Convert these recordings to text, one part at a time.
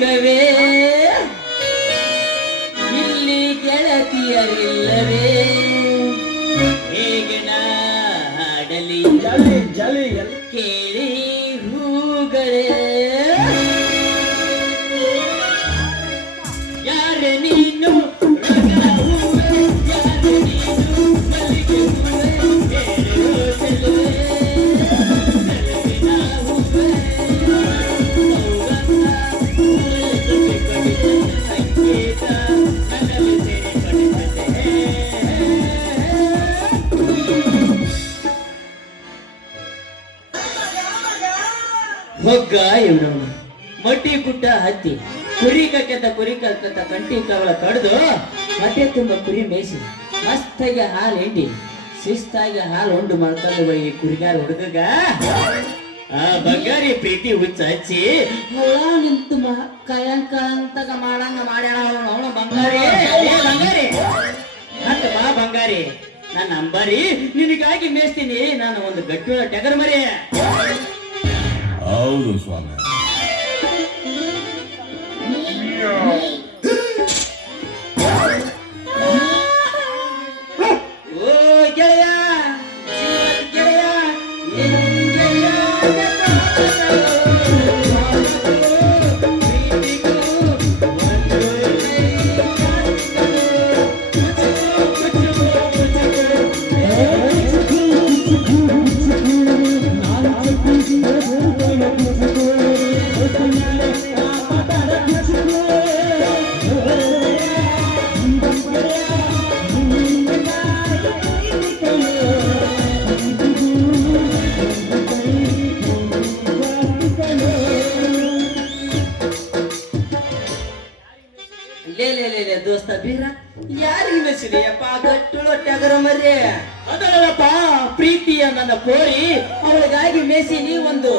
ಲೋಕವೇ ಇಲ್ಲಿ ಗೆಳತಿಯರಿಲ್ಲವೇ ಹೇಗೆ ಹಾಡಲಿ ಜಲಿ ಜಲಿ ಕೇಳಿ ಹೂಗಳೇ ಯಾರ ನೀನು ಹೊಗ್ಗ ಇವನವನು ಮಟ್ಟಿ ಗುಡ್ಡ ಹತ್ತಿ ಕುರಿ ಕಕ್ಕೆಂತ ಕುರಿ ಕಲ್ಕಂತ ಕಂಟಿ ಕವಳ ಕಡ್ದು ಹೊಟ್ಟೆ ತುಂಬ ಕುರಿ ಮೇಯಿಸಿ ಮಸ್ತಾಗಿ ಹಾಲು ಹಿಂಡಿ ಶಿಸ್ತಾಗಿ ಹಾಲು ಉಂಡು ಮಾಡ್ಕೊಂಡು ಈ ಕುರಿಗಾರ ಹುಡುಗಗ ಆ ಬಂಗಾರಿ ಪ್ರೀತಿ ಹುಚ್ಚ ಹಚ್ಚಿ ಹೊಳ ನಿಂತು ಕಳಂಕ ಅಂತಗ ಮಾಡಂಗ ಮಾಡ್ಯಾಳ ಅವನ ಬಂಗಾರಿ ಬಂಗಾರಿ ಅಂತ ಬಾ ಬಂಗಾರಿ ನನ್ನ ಅಂಬಾರಿ ನಿನಗಾಗಿ ಮೇಯಿಸ್ತೀನಿ ನಾನು ಒಂದು ಗಟ್ಟಿಯ ಟಗರ್ ಮರಿ ಹೌದು ಸ್ವಾಮಿ. ಓ ಗೆಳೆಯ ಗೆಳೆಯ ದೋಸ್ತ ಬೀರ ಯಾರಿಗೆ ಮೆಚ್ಚಿದೆಯಪ್ಪ ಗಟ್ಟುಳು ಟಗರ ಮರ್ರೆ ಅದಲ್ಲಪ್ಪ ಪ್ರೀತಿಯ ನನ್ನ ಕೋರಿ ಅವಳಿಗಾಗಿ ಮೇಸಿನಿ ಒಂದು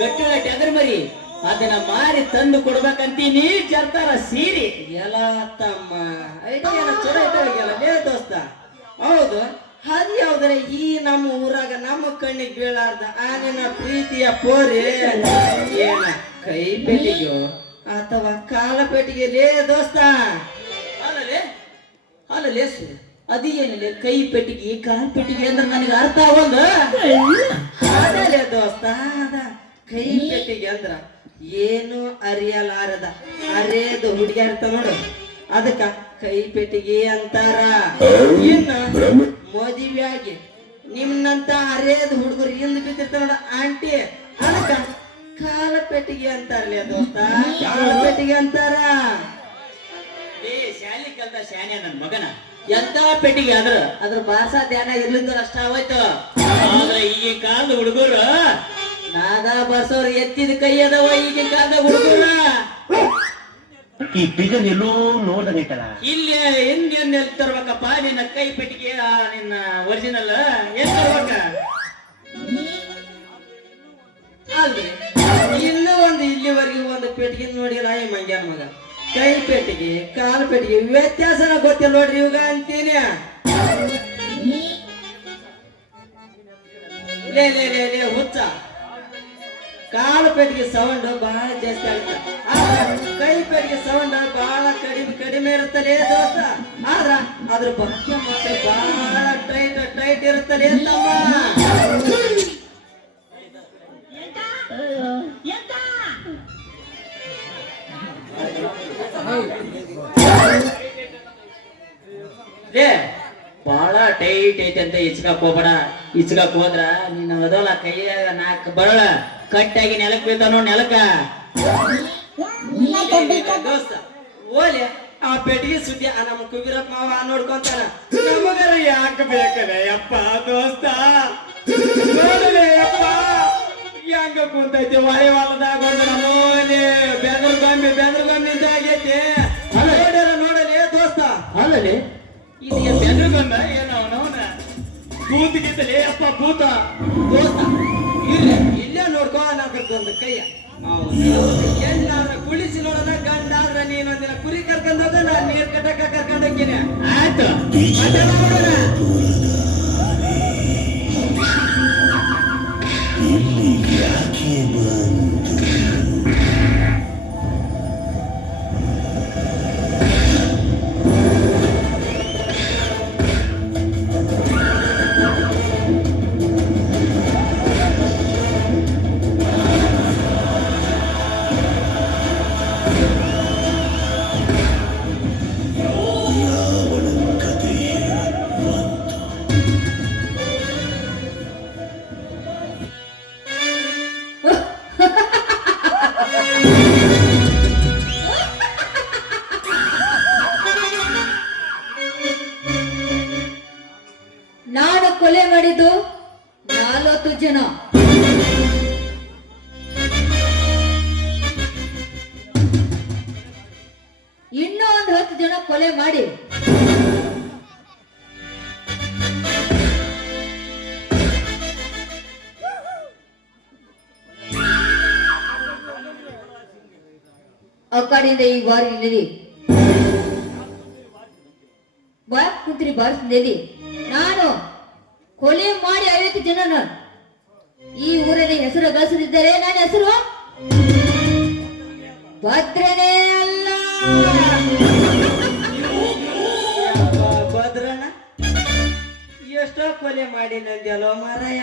ಗಟ್ಟುಳ ಟಗರ ಮರಿ ಅದನ್ನ ಮಾರಿ ತಂದು ಕೊಡ್ಬೇಕಂತೀನಿ ಜರ್ತಾರ ಸೀರಿ ಎಲ್ಲ ತಮ್ಮ ಐಡಿಯಾ ಚಲೋ ಇದ್ದಾಗೆಲ್ಲ ಲೇ ದೋಸ್ತ ಹೌದು ಅದು ಯಾವ್ದ್ರೆ ಈ ನಮ್ಮ ಊರಾಗ ನಮ್ಮ ಕಣ್ಣಿಗೆ ಬೀಳಾರ್ದ ಆ ನಿನ್ನ ಪ್ರೀತಿಯ ಪೋರಿ ಏನ ಕೈ ಪೆಟ್ಟಿಗೆಯೋ ಅಥವಾ ಕಾಲ ಪೆಟ್ಟಿಗೆ ಲೇ ದೋಸ್ತ ಅಲ್ಲಲೇ ಅದೇನಿಲ್ಲ ಕೈ ಪೆಟ್ಟಿಗೆ ಕಾಲ್ ಪೆಟ್ಟಿಗೆ ಅಂದ್ರೆ ನನಗೆ ಅರ್ಥ ಆಗೋದು ಅದಲ್ಲೇ ದೋಸ್ತ ಅದ ಕೈ ಪೆಟ್ಟಿಗೆ ಅಂದ್ರ ಏನು ಅರಿಯಲಾರದ ಅರೇದು ಹುಡುಗಿ ಅರ್ಥ ನೋಡು ಅದಕ್ಕ ಕೈ ಪೆಟ್ಟಿಗೆ ಅಂತಾರ ಇನ್ನ ಮದುವೆಯಾಗಿ ನಿಮ್ನಂತ ಅರೇದು ಹುಡುಗರು ಹಿಂದ್ ಬಿದ್ದಿರ್ತಾರ ನೋಡ ಆಂಟಿ ಅದಕ್ಕ ಕಾಲ ಪೆಟ್ಟಿಗೆ ಅಂತಾರಲೇ ದೋಸ್ತ ಕಾಲ ಪೆಟ್ಟಿಗೆ ಅಂತಾರ ಶಾಲಿ ಕಲ್ತ ಶಾನ್ಯ ನನ್ ಮಗನ ಎಂತ ಪೆಟ್ಟಿಗೆ ಅದ್ರ ಭಾಷಾ ಧ್ಯಾನ ಇರ್ಲಿಂದ ಅಷ್ಟ ಆಗೋಯ್ತು ಆದ್ರೆ ಈಗಿನ ಕಾಲದ ಹುಡುಗರು ನಾದ ಬರ್ಸೋರು ಎತ್ತಿದ ಕೈ ಅದಾವ ಈಗಿನ ಕಾಲದ ಹುಡುಗರು ಈ ಪಿಜನ್ ಎಲ್ಲೋ ನೋಡಬೇಕಲ್ಲ ಇಲ್ಲಿ ಎಲ್ಲಿ ತರ್ಬೇಕಪ್ಪ ನಿನ್ನ ಕೈ ಪೆಟ್ಟಿಗೆ ನಿನ್ನ ಒರಿಜಿನಲ್ ಎಲ್ಲಿ ತರ್ಬೇಕ ಅಲ್ರಿ ಇನ್ನೂ ಒಂದು ಇಲ್ಲಿವರೆಗೂ ಒಂದು ಪೆಟ್ಟಿಗೆ ನೋಡಿಲ್ಲ ಈ ಮಂಗ್ಯಾನ ಮಗ ಕೈ ಪೆಟ್ಟಿಗೆ ಕಾಲು ಪೆಟ್ಟಿಗೆ ವ್ಯತ್ಯಾಸನ ಗೊತ್ತಿಲ್ಲ ನೋಡ್ರಿ ಇವಾಗ ಅಂತೀನಿ ಲೇ ಲೇ ಲೇ ಲೇ ಹುಚ್ಚ ಕಾಲು ಪೆಟ್ಟಿಗೆ ಸೌಂಡ್ ಬಹಳ ಜಾಸ್ತಿ ಆಗುತ್ತೆ ಕೈ ಪೆಟ್ಟಿಗೆ ಸೌಂಡ್ ಬಹಳ ಕಡಿಮೆ ಇರುತ್ತಲೇ ದೋಸ್ತ ಆದ್ರ ಅದ್ರ ಬಗ್ಗೆ ಮಾತ್ರ ಬಹಳ ಟೈಟ್ ಇರುತ್ತಲೇ ತಮ್ಮ ಬಹಳ ಟೈಟ್ ಐತೆ ಅಂತ ಇಚ್ಕಾಕ್ ಹೋಗ್ಬೇಡ ಇಚ್ಕಾಕ್ ಹೋದ್ರ ನಿನ್ನ ಅದಲ್ಲ ಕೈಯಾಗ ನಾಲ್ಕು ಬರಳ ಕಟ್ಟಾಗಿ ನೆಲಕ್ ಬೀಳ್ತಾವ ನೋಡ್ ನೆಲಕ್ಕ ದೋಸ್ತ ಓಲೆ ಆ ಪೆಟ್ಟಿಗೆ ಸುದ್ದಿ ನಮ್ಮ ಕುಬಿರಪ್ಪ ಮಾವ ನೋಡ್ಕೊಂತಾನ ನಮಗರ ಯಾಕೆ ಬೇಕಲೆ ಯಪ್ಪ ದೋಸ್ತ ನೋಡಲೆ ಯಪ್ಪ ಹೆಂಗ ಕುಂತೈತಿ ಹೊಳೆ ಹೊಲದಾಗ ನೋಲೆ ಬೆದರ್ಗೊಂಬೆ ಆಗೈತಿ ನೋಡಲೆ ದೋಸ್ತ ಅಲ್ಲಲೆ ಇದು ಬೆದರ್ಗೊಂಬ ಏನವನವನ ಕೂತಿಗಿದ್ದಲೆ ಅಪ್ಪ ಭೂತ ದೋಸ್ತ ಇಲ್ಲೇ ನೋಡ್ಕೋ ಒಂದು ಕೈಯ ಎಲ್ಲಾದ್ರ ಕುಳಿಸಿ ನೋಡೋಣ ಗಂಡ ಆದ್ರ ನೀನೊಂದಿನ ಕುರಿ ಕರ್ಕೊಂಡ್ ಹೋಗ ನಾನು ನೀರ್ ಕಟ್ಟಕ ಕರ್ಕೊಂಡ್ ಹೋಗ್ತೀನಿ ಆಯ್ತು ಜನ ಕೊಲೆ ಮಾಡಿ ಆ ಕಡೆಯಿಂದ ಈ ಬಾರಿ ನದಿ ಕುಂತ್ರಿ ಬಾರಿಸಿದಲ್ಲಿ ನಾನು ಕೊಲೆ ಮಾಡಿ 50 ಜನನ ಈ ಊರಲ್ಲಿ ಹೆಸರು ಗಳಿಸದಿದ್ದರೆ ನನ್ನ ಹೆಸರು ಭದ್ರನೇ ಅಲ್ಲ. ಭದ್ರನ ಎಷ್ಟೋ ಕೊಲೆ ಮಾಡಿ ನಂದ್ಯಲ್ಲೋ ಮಾರಾಯ.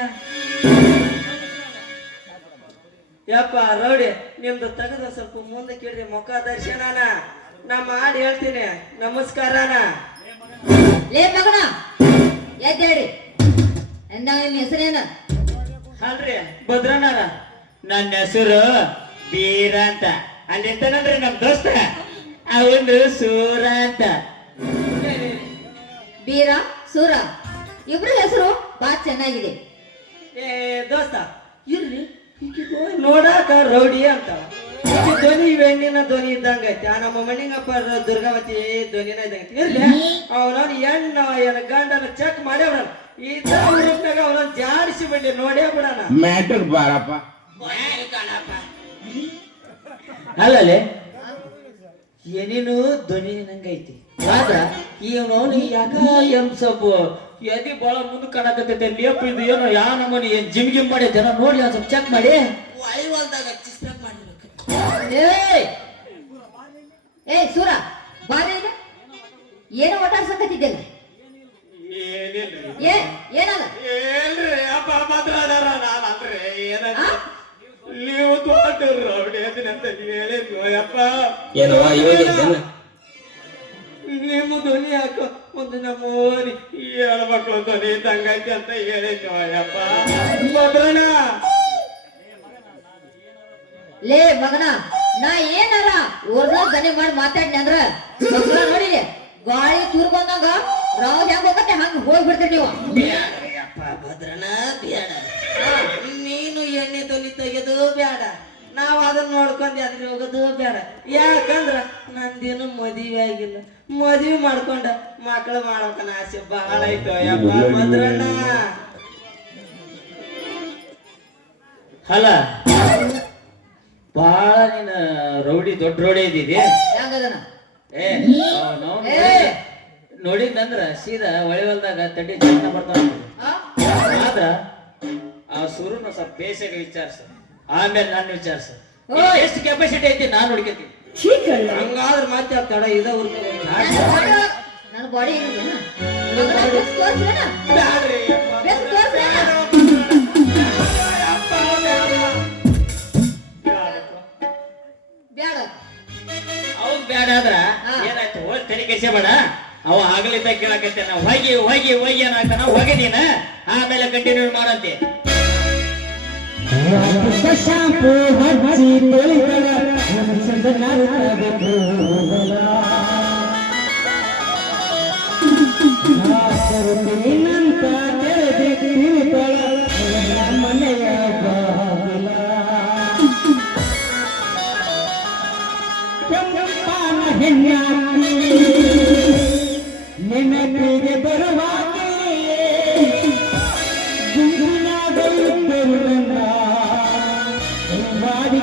ಯಪ್ಪ ರೌಡಿ ನಿಮ್ದು ತೆಗೆದ ಸ್ವಲ್ಪ ಮುಂದೆ ಕೇಳ್ರಿ ಮುಖ ದರ್ಶನನ ನಾ ಮಾಡಿ ಹೇಳ್ತೀನಿ. ನಮಸ್ಕಾರನ. ಲೇ ಮಗನ ಎದ್ದೇಳಿ ಅಂದಾಗ ನಿನ್ನ ಹೆಸರೇನ? ಅಲ್ರಿ ಭದ್ರನಾರ ನನ್ನ ಹೆಸರು ಬೀರ ಅಂತ. ಅಲ್ಲಿ ಎಂತನಲ್ರಿ ನಮ್ ದೋಸ್ತ ಅವನು ಸೂರ ಅಂತ. ಬೀರ ಸೂರ ಇಬ್ರು ಹೆಸರು ಬಹಳ ಚೆನ್ನಾಗಿದೆ. ಏ ದೋಸ್ತ ಇರ್ರಿ ನೋಡಾಕ ರೌಡಿ ಅಂತ ಧ್ವನಿ ಹೆಣ್ಣಿನ ಧ್ವನಿ ಇದ್ದಂಗ ಐತಿ. ಆ ನಮ್ಮ ಮಣ್ಣಿಂಗಪ್ಪ ದುರ್ಗಾವತಿ ಧ್ವನಿನ ಇದ್ದಂಗ ಇರ್ಲಿ. ಅವನವ್ನು ಹೆಣ್ಣ ಏನ ಗಂಡನ ಚೆಕ್ ಮಾಡ್ಯಾವ ಇದ್ದ ರೂಪ್ನಾಗ ಅವನನ್ನ ಜಾಡಿಸಿ ಬಿಡ್ಲಿ ನೋಡೇ ಬಿಡಣ. ಮ್ಯಾಟರ್ ಬಾರಪ್ಪ. ಅಲ್ಲಲ್ಲಿ ಏನೇನು ಧ್ವನಿ ನಂಗೈತಿ ಆದ್ರ ಇವನವನು ಯಾಕ ಎಂ ಸ್ವಲ್ಪ ಎದಿ ಬಾಳ ಮುಂದೆ ಕಾಣಕತ್ತೈತೆ. ಲೇಪ್ ಇದು ಏನೋ ಯಾ ನಮ್ಮನಿ ಏನ್ ಜಿಮ್ ಗಿಮ್ ಮಾಡೈತೆ ನೋಡ್ಲಿ ಒಂದ್ ಸ್ವಲ್ಪ ಚೆಕ್ ಮಾಡಿ. ಏ ಸೂರ ಬಾರ ಈಗ ಏನೋ ಒಟ್ಟಾಡ್ಸಕತ್ತಿದ್ದೆಲ್ಲ ಏನಲ್ಲ ನೀವು ದೊಡ್ಡ ರೌಡಿ ಅಂತ ಹೇಳಿದ್ವು ಯಪ್ಪ. ನಿಮ್ಮ ಧ್ವನಿ ಯಾಕ ಒಂದು ನಮ್ಮ ಓರಿ ಹೇಳ್ಮಕ್ಳು ಧ್ವನಿ ತಂಗೈತಿ ಅಂತ ಹೇಳಿದ್ವು ಯಪ್ಪ. ಭದ್ರನ ಲೇ ಮಗನ ನಾ ಏನಾರ ಊರ್ನಾಗ ಗನೆ ಮಾಡಿ ಮಾತಾಡ್ನಿ ಅಂದ್ರ ನೋಡಿ ಗಾಳಿ ತೂರ್ ಬಂದಾಗ ರಾವ್ ಹೆಂಗ್ ಹೋಗತ್ತೆ ಹಂಗ ಹೋಗ್ಬಿಡ್ತೀರಿ ನೀವು. ಯಪ್ಪ ಭದ್ರನ ಬೇಡ, ನೀನು ಎಣ್ಣೆ ತೊಲಿ ತೆಗೆದು ಬೇಡ, ನಾವ್ ಅದನ್ನ ನೋಡ್ಕೊಂಡ್ ಅದ್ರ ಹೋಗೋದು ಬೇಡ. ಯಾಕಂದ್ರ ನಂದೇನು ಮದುವೆ ಆಗಿಲ್ಲ. ಮದುವೆ ಮಾಡ್ಕೊಂಡ ಮಕ್ಳು ಮಾಡ್ಬೇಕನ್ನ ಆಸೆ ಬಹಳ ಐತೋ ಯಪ್ಪ ಭದ್ರಣ್ಣ. ಅಲ್ಲ ಬಾಳ ನೀನ್ ರೌಡಿ ದೊಡ್ಡ ರೌಡಿ ಇದ್ದಿದಿ ಹೆಂಗದನ ಏ ನೋಡಿದ್ನಂದ್ರ ಸೀದಾ ಹೊಳಿವಲ್ದಾಗ ತಡ್ಡಿ ಜನ ಬರ್ತಾವ. ಆದ್ರ ಆ ಸುರುನ ಸ್ವಲ್ಪ ಬೇಸಾಗ ವಿಚಾರಿಸ, ಆಮೇಲೆ ನಾನು ವಿಚಾರಿಸ ಎಷ್ಟು ಕೆಪಾಸಿಟಿ ಐತಿ ನಾನು ಹುಡುಕತ್ತೀನಿ. ಹಂಗಾದ್ರೆ ಮತ್ತೆ ತಡ ಇದ ನನ್ನ ಬಾಡಿ ಬ್ಯಾಡ ಅವ್ ಬ್ಯಾಡ ಆದ್ರ ಏನಾಯ್ತು ಹೋಗಿ ತಲೆ ಕೆಸ ಬೇಡ. ಅವ ಆಗಲಿದ್ದ ಕೇಳಕತ್ತೆ ನಾ ಹೋಗಿ ಹೋಗಿ ಹೋಗಿ ಏನಾಗ್ತಾನ ಹೋಗಿ ನೀನ ಆಮೇಲೆ ಕಂಟಿನ್ಯೂ ಮಾಡಂತೆ. ಶಾಂಪು ಹಚ್ಚಿ ತೊಳಿಗಳ ನಿನ್ನಂತ ಮನೆಯ ಬಾಗಿಲ ಕೆಂಪಾನ ಹೆಣ್ಣಾಗಿ ನೆನಪಿಗೆ ಬರುವಾಗೆ ಮಾಡಿ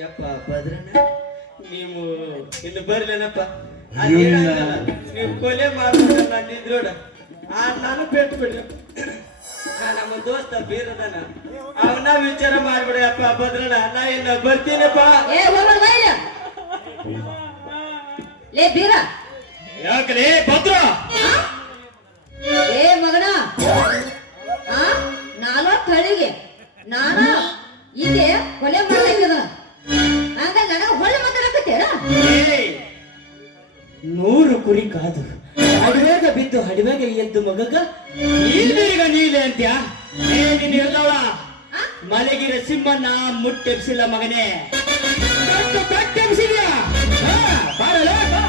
ಯಪ್ಪ ಭದ್ರಣ್ಣ, ನೀವು ಇಲ್ಲಿ ಬರ್ಲೇನಪ್ಪ. ಇಲ್ಲ. ನೀವು ಕೊಲೆ ಮಾಡ್ಬಿಡ ನಾನು ಇದ್ರೋಡ ನಾನು ಪೆಟ್ಟು ಬಿಡ್ರಿ. ನಮ್ಮ ದೋಸ್ತ ಬೀರದನ ಅವನ ವಿಚಾರ ಮಾಡ್ಬಿಡಪ್ಪ ಭದ್ರಣ್ಣ, ನಾ ಇನ್ನ ಬರ್ತೀನಪ್ಪ. ಏ ಹೋಗ್ಬೇಡ ಬೈಲ. ಲೇ ಬೀರ, ಯಾಕಲೇ ಭದ್ರ? ಏ ಮಗನ, ಆ 40 ಹಳ್ಳಿಗೆ ನಾನ ಇಲ್ಲಿ ಕೊಲೆ ಮಾಡ್ಲಿಕ್ಕದ ಹಂಗ ನನಗ ಹೊಳ್ಳಿ ಮಾತಾಡಕತ್ತೇನ? 100 ಕುರಿ ಕಾದು ಹಡಿವೇಗ ಬಿದ್ದು ಹಡಿವೇಗ ಎದ್ದು ಮಗಗ ಈಗ ನೀಲೆ ಅಂತ್ಯ? ನೀನು ಇರ್ಲವ ಮಲಗಿರ ಸಿಂಹನ್ನ ಮುಟ್ಟೆಬ್ಸಿಲ್ಲ ಮಗನೇ, ತಟ್ಟೆಬ್ಸಿದ್ಯಾ? ಬಾರಲೇ ಬಾ.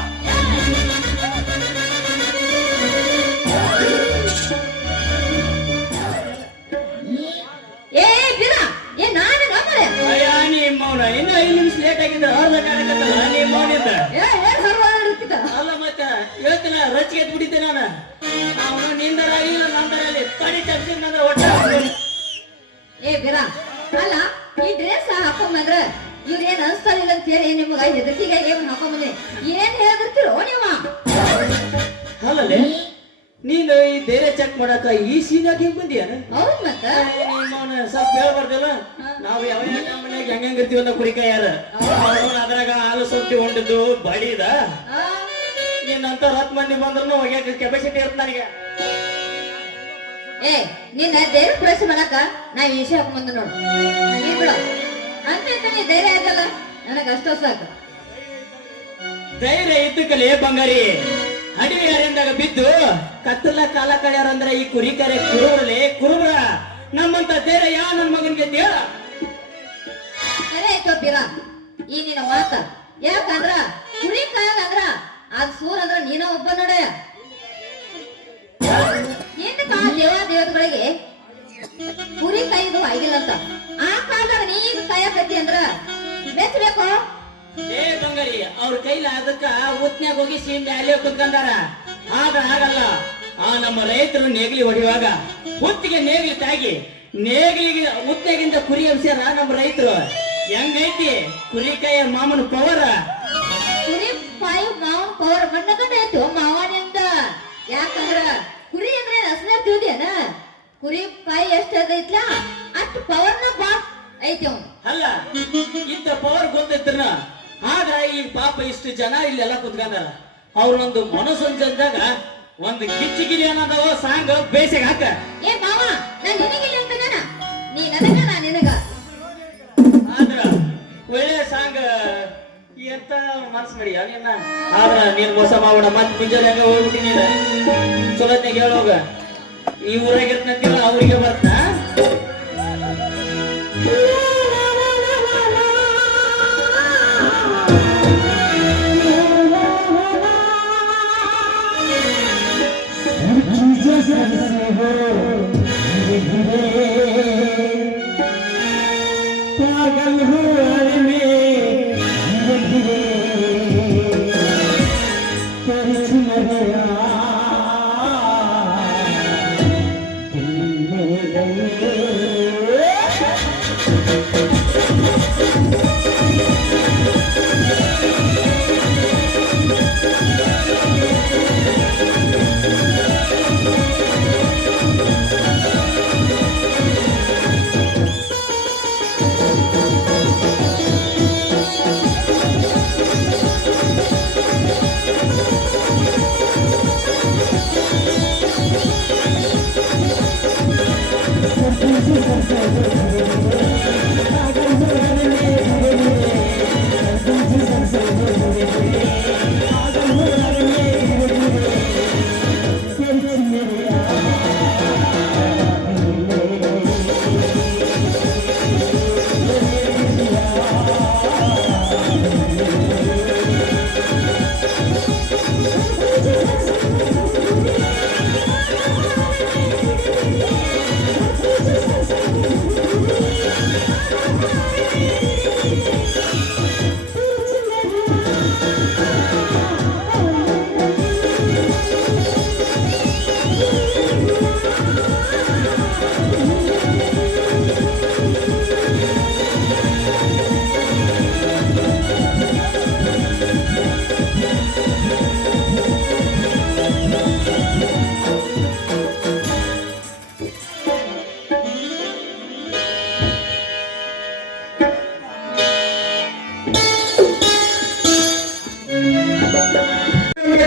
ಏ ಬೀರ, ಏ ನಾನು ನಮ್ಮರೆ. ಅಯ್ಯ ನಿಮ್ಮ ಮೌನ ಇನ್ನು 5 ನಿಮಿಷ ಲೇಟ್ ಆಗಿದ್ರೆ ಅವ್ರದ ಕಾಣಕತ್ತಲ್ಲ ನಿಮ್ಮ ಮೌನಿಂದ. ಏ ಏನ್ ಹರ್ವಾದ ಇರ್ತಿದ್ದ? ಅಲ್ಲ ಮತ್ತೆ ಹೇಳ್ತೀನಿ ರಚಿಗೆ ಎದ್ದು ಬಿಟ್ಟಿದ್ದೆ ನಾನು. ಅವನು ನಿಂದರಾಗಿ ನಂದರಲ್ಲಿ ತಡಿ ತಪ್ಪಿದ್ರೆ ಒಟ್ಟ ಏ ಬೀರ, ಅಲ್ಲ ಈ ಡ್ರೆಸ್ ಹಾಕೊಂಬಂದ್ರ ಇವ್ರ ಏನ್ ಅನ್ಸ್ತಾರಿಲ್ಲ ಅಂತ ಹೇಳಿ ನಿಮ್ಗ ಹೆದರ್ಕಿಗೆ ಏನ್ ಹಾಕೊಂಬಂದಿ ಏನ್ ಹೇಳ್ತಿರ್ತೀರೋ ನೀವ? ಅಲ್ಲೇ ನೀನು ಈ ಬೇರೆ ಚೆಕ್ ಮಾಡಾಕ ಈ ಸೀದಾಗಿ ಬಂದಿಯಾನ? ಹೌದ್ ಮತ್ತ ನಿಮ್ಮವನ ಸ್ವಲ್ಪ ಹೇಳ್ಬಾರ್ದಲ್ಲ. ನಾವು ಯಾವ ಯಾವ ಮನೆಯಾಗ ಹೆಂಗಿರ್ತೀವಿ ಅನ್ನೋ ಕುರಿಕಾಯ ಯಾರ ಅದ್ರಾಗ ಹಾಲು ಸೊಟ್ಟಿ ಹೊಂಡಿದ್ದು ಬಡಿದ ಆ, ನಿನ್ನಂತ 10 ಮಂದಿ ಬಂದ್ರು ಒಗ್ಯಾಕ ಕೆಪಾಸಿಟಿ ಇರುತ್ತೆ ನನಗೆ. ಏ ನಿನ್ನ ಧೈರ್ಯ ಪ್ರವೇಶ ಮಾಡಾಕ ನಾ ಈ ವಿಷಯ ಹಾಕೊಂಬಂದ ನೋಡು. ನೀನ್ ಬಿಡು ಅಂತ ನೀ ಧೈರ್ಯ ಆಯ್ತಲ್ಲ ನನಗ ಅಷ್ಟ ಸಾಕು. ಧೈರ್ಯ ಇದ್ದು ಕಲೆ ಬಂಗಾರಿ. ಅಡಿಗೆ ಯಾರಿಂದಾಗ ಬಿದ್ದು ಕತ್ತಲ ಕಾಲ ಕಳ್ಯಾರಂದ್ರೆ ಈ ಕುರಿ ಕರೆ ಕುರುಬರಲೆ ಕುರುಬ್ರ. ನಮ್ಮಂತ ಧೈರ್ಯ ಯಾವ ನನ್ನ ಮಗನ್ಗೆ ಹೇಳ. ಸರಿ ಆಯ್ತು ಬೀರ ಈ ನಿನ್ನ ಮಾತ. ಯಾಕಂದ್ರ ಕುರಿ ಕಾಯಂದ್ರ ಅದ್ ಸೂರ್ ಅಂದ್ರ ನೀನ ಒಬ್ಬ ನೋಡ. ಹಿಂದಕ ದೇವತೆಗಳಿಗೆ ಕುರಿ ಕಾಯ್ದು ಆಗಿಲ್ಲ ಅಂತ ಆ ಕಾಲದಾಗ ನೀ ಈಗ ಕಾಯಕತ್ತಿ ಅಂದ್ರ ಮೆಚ್ಚಬೇಕು. ಏ ಬಂಗಾರಿ, ಅವ್ರ ಕೈಲ ಅದಕ್ಕ ಉತ್ನ್ಯಾಗ ಹೋಗಿ ಸೀಮೆ ಅಲ್ಲಿ ಕುತ್ಕೊಂಡಾರ. ಆದ್ರೆ ಆಗಲ್ಲ. ಆ ನಮ್ಮ ರೈತರು ನೇಗಿಲಿ ಹೊಡೆಯುವಾಗ ಹುತ್ತಿಗೆ ನೇಗಿಲಿ ತಾಗಿ ನೇಗಿಲಿಗೆ ಉತ್ನ್ಯಾಗಿಂದ ಕುರಿ ಹಬ್ಸ್ಯಾರ ನಮ್ಮ ರೈತರು. ಹೆಂಗೈತಿ ಕುರಿಕಾಯ ಮಾಮನ ಪವರ್? ಕುರಿ ಪಾಯಿ ಮಾವನ ಪವರ್ ಮಣ್ಣಕಂಡ ಆಯ್ತು ಮಾವನಿಂದ. ಯಾಕಂದ್ರ ಕುರಿ ಅಂದ್ರೆ ಹಸನ ತಿಳಿದೇನ? ಕುರಿ ಪಾಯಿ ಎಷ್ಟ ಐತ್ಲ ಅಷ್ಟು ಪವರ್ನ ಬಾ ಐತಿ ಅವ್ನು. ಅಲ್ಲ ಇಂತ ಪವರ್ ಗೊತ್ತೈತ್ರನ. ಆದ್ರ ಈ ಪಾಪ ಇಷ್ಟು ಜನ ಇಲ್ಲೆಲ್ಲ ಕುತ್ಕೊಂಡಾರ. ಅವ್ರೊಂದು ಮನಸ್ಸೊಂದಾಗ ಒಂದು ಗಿಚ್ಚಿಗಿರಿ ಅನ್ನೋದವ ಸಾಂಗ್ ಬೇಸಿಗೆ ಹಾಕ. ಏ ಮಾವ, ನಾನ್ ನಿನಗಿಲ್ಲ ಅಂತ ನೀ ನನಗ ನಾ ನಿನಗ. ಆದ್ರ ಒಳ್ಳೆ ಸಾಂಗ್ ಎಂತ ಮನ್ಸ್ ಮಾಡಿ ಅವನ. ಆದ್ರ ನೀನ್ ಮೋಸ ಮಾಡೋಣ ಮತ್ ಮುಂಜಾನೆ ಹಂಗ ಹೋಗ್ಬಿಟ್ಟಿ ನೀನು. ಚಲೋತ್ನಾಗ ಹೇಳೋಗ ಈ ಊರಾಗಿರ್ತಂತಿಲ್ಲ ಅವ್ರಿಗೆ ಬರ್ತ. पागल हुआ में धीरे धीरे दिल में गया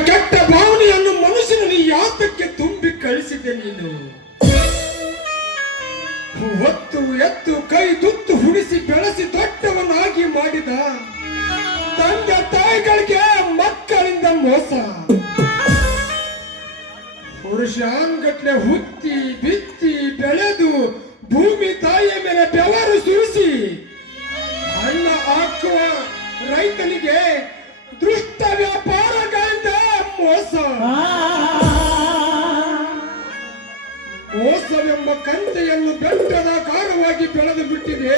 ಕೆಟ್ಟ ಭಾವನೆಯನ್ನು ಮನುಷ್ಯನಲ್ಲಿ ಯಾತಕ್ಕೆ ತುಂಬಿ ಕಳಿಸಿದೆ ನೀನು? ಹೊತ್ತು ಎತ್ತು ಕೈ ತುತ್ತು ಹುಡಿಸಿ ಬೆಳೆಸಿ ದೊಡ್ಡವನಾಗಿ ಮಾಡಿದ ತಂದೆ ತಾಯಿಗಳಿಗೆ ಮಕ್ಕಳಿಂದ ಮೋಸ. ಪುರುಷಾನ್ಗಟ್ಲೆ ಹುತ್ತಿ ಬಿತ್ತಿ ಬೆಳೆದು ಭೂಮಿ ತಾಯಿಯ ಮೇಲೆ ಬೆವರು ಸುರಿಸಿ ಅನ್ನ ಹಾಕುವ ರೈತನಿಗೆ ದುಷ್ಟ ವ್ಯಾಪಾರಗಳಿಂದ ಮೋಸ. ಮೋಸವೆಂಬ ಕಂತೆಯನ್ನು ಬೆಟ್ಟದಾಕಾರವಾಗಿ ಬೆಳೆದು ಬಿಟ್ಟಿದೆ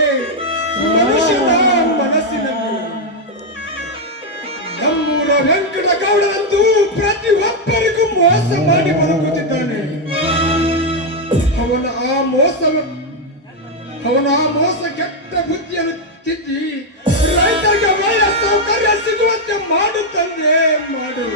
ಮನುಷ್ಯನ ಮನಸ್ಸಿನಲ್ಲಿ. ನಮ್ಮೂರ ವೆಂಕಟಗೌಡರಂತೂ ಪ್ರತಿಯೊಬ್ಬರಿಗೂ ಮೋಸ ಮಾಡಿ ಬದುಕುತ್ತಿದ್ದಾನೆ. ಅವನ ಆ ಮೋಸ ಕೆಟ್ಟ ಬುದ್ಧಿಯನ್ನು ತಿದ್ದಿ ರೈತರಿಗೆ ಒಳ್ಳೆಯ ಸೌಕರ್ಯ ಸಿಗುವಂತೆ ಮಾಡುತ್ತಂದೆ ಮಾಡು.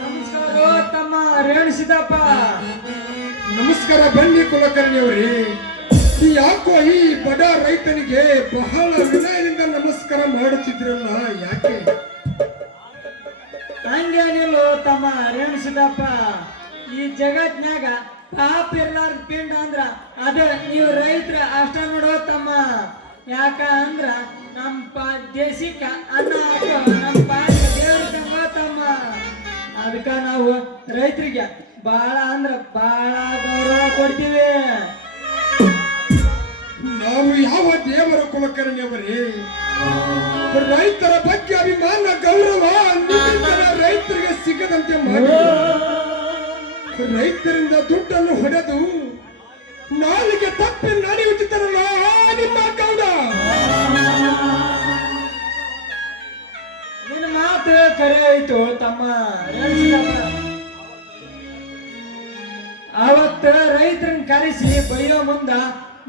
ನಮಸ್ಕಾರ ತಮ್ಮ ರೇಣಿಸಿದಪ್ಪ. ನಮಸ್ಕಾರ ಬನ್ನಿ ಕುಲಕರ್ಣಿಯವರೇ. ಯಾಕೋ ಈ ಬಡ ರೈತನಿಗೆ ಬಹಳ ವಿನಯದಿಂದ ನಮಸ್ಕಾರ ಮಾಡುತ್ತಿದ್ರಲ್ಲ, ಯಾಕೆ? ಹಂಗೇನಿಲ್ಲ ತಮ್ಮ ರೇಣಿಸಿದಪ್ಪ. ಈ ಜಗತ್ನ್ಯಾಗ ಪಾಪ ಇರ್ಲಾರ ಪಿಂಡ ಅಂದ್ರ ಅದ ನೀವು ರೈತರ ಅಷ್ಟ ನೋಡೋ ತಮ್ಮ. ಯಾಕ ಅಂದ್ರ ನಮ್ಮ ದೇಶಕ್ಕ ಅನ್ನ ಹಾಕೋ ನಮ್ಮ ಪಾಠ ದೇವ್ರ ತಂಗ ತಮ್ಮ. ಅದಕ್ಕ ನಾವು ರೈತರಿಗೆ ಬಾಳ ಅಂದ್ರ ಬಾಳ ಗೌರವ ಕೊಡ್ತೀವಿ. ನಾವು ಯಾವ ದೇವರ ಕುಲಕರ್ಣಿಯವರೇ? ರೈತರ ಬಗ್ಗೆ ಅಭಿಮಾನ ಗೌರವ ನಿಮ್ಮಿಂದ ರೈತರಿಗೆ ಸಿಗದಂತೆ ಮಾಡಿ ರೈತರಿಂದ ದುಡ್ಡನ್ನು ಹೊಡೆದು ನಾಲಿಗೆ ತಪ್ಪಿ ನಡೆಯುತ್ತಿದ್ದಾರಲ್ಲ ನಿಮ್ಮ ಗೌಡ. ನಿನ್ನ ಮಾತು ಕರೆ ಆಯ್ತು ತಮ್ಮ ರೇಣಿಸಿದಪ್ಪ. ಅವತ್ತ ರೈತರನ್ನ ಕರೆಸಿ ಬೈಯೋ ಮುಂದ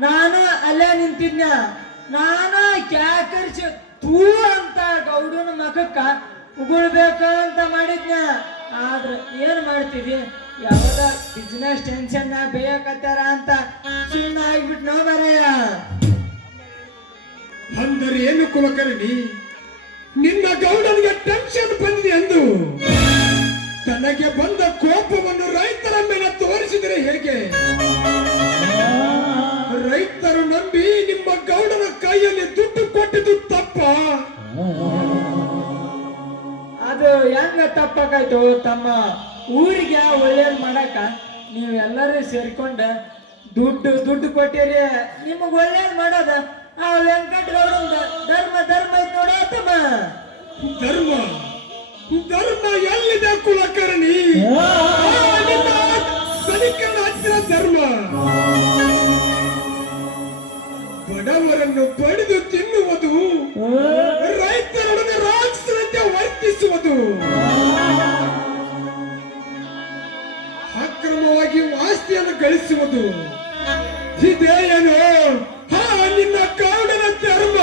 ನಾನು ಅಲ್ಲೇ ನಿಂತಿದ್ನ. ನಾನು ಕ್ಯಾಕರ್ಸಿ ತೂ ಅಂತ ಗೌಡನ ಮಖಕ್ಕ ಉಗುಳ್ಬೇಕು ಅಂತ ಮಾಡಿದ್ನ. ಆದ್ರ ಏನ್ ಮಾಡ್ತಿದ್ವಿ, ಯಾವ್ದ ಬಿಸ್ನೆಸ್ ಟೆನ್ಷನ್ ಬೇಯಕತ್ತಾರ ಅಂತ ಸುಮ್ಮನೆ ಆಗ್ಬಿಟ್ಟು ನೋ ಬರಯ್ಯ. ಅಂದರೆ ಏನು ಕುಲಕರ್ಣಿ, ನಿನ್ನ ಗೌಡನಿಗೆ ಟೆನ್ಷನ್ ಬಂದಿದೆ ಎಂದು ತನಗೆ ಬಂದ ಕೋಪವನ್ನು ರೈತರ ಮೇಲೆ ತೋರಿಸಿದರೆ ಹೇಗೆ? ರೈತರು ನಂಬಿ ನಿಮ್ಮ ಗೌಡನ ಕೈಯಲ್ಲಿ ದುಡ್ಡು ಕೊಟ್ಟಿದ್ದು ತಪ್ಪ? ಅದು ಹೆಂಗ ತಪ್ಪಾಕಾಯ್ತು ತಮ್ಮ? ಊರಿಗೆ ಒಳ್ಳೇದ್ ಮಾಡಕ ನೀವೆಲ್ಲರೂ ಸೇರ್ಕೊಂಡ ದುಡ್ಡು ಕೊಟ್ಟಿರಿ. ನಿಮಗ್ ಒಳ್ಳೇದ್ ಮಾಡೋದ ಆ ವೆಂಕಟಗೌಡ ಧರ್ಮ ಐತ್ ನೋಡ ತಮ್ಮ. ಧರ್ಮ ಧರ್ಮ ಎಲ್ಲಿದೆ ಕುಲಕರ್ಣಿ? ಸನಿಕನ ಹತ್ತಿರ ಧರ್ಮ. ಬಡವರನ್ನು ಬಡಿದು ತಿನ್ನುವುದು, ರೈತರೊಡನೆ ರಾಕ್ಷಸರಂತೆ ವರ್ತಿಸುವುದು, ಅಕ್ರಮವಾಗಿ ಆಸ್ತಿಯನ್ನು ಗಳಿಸುವುದು, ಇದೇನು ನಿನ್ನ ಗೌಡನ ಧರ್ಮ?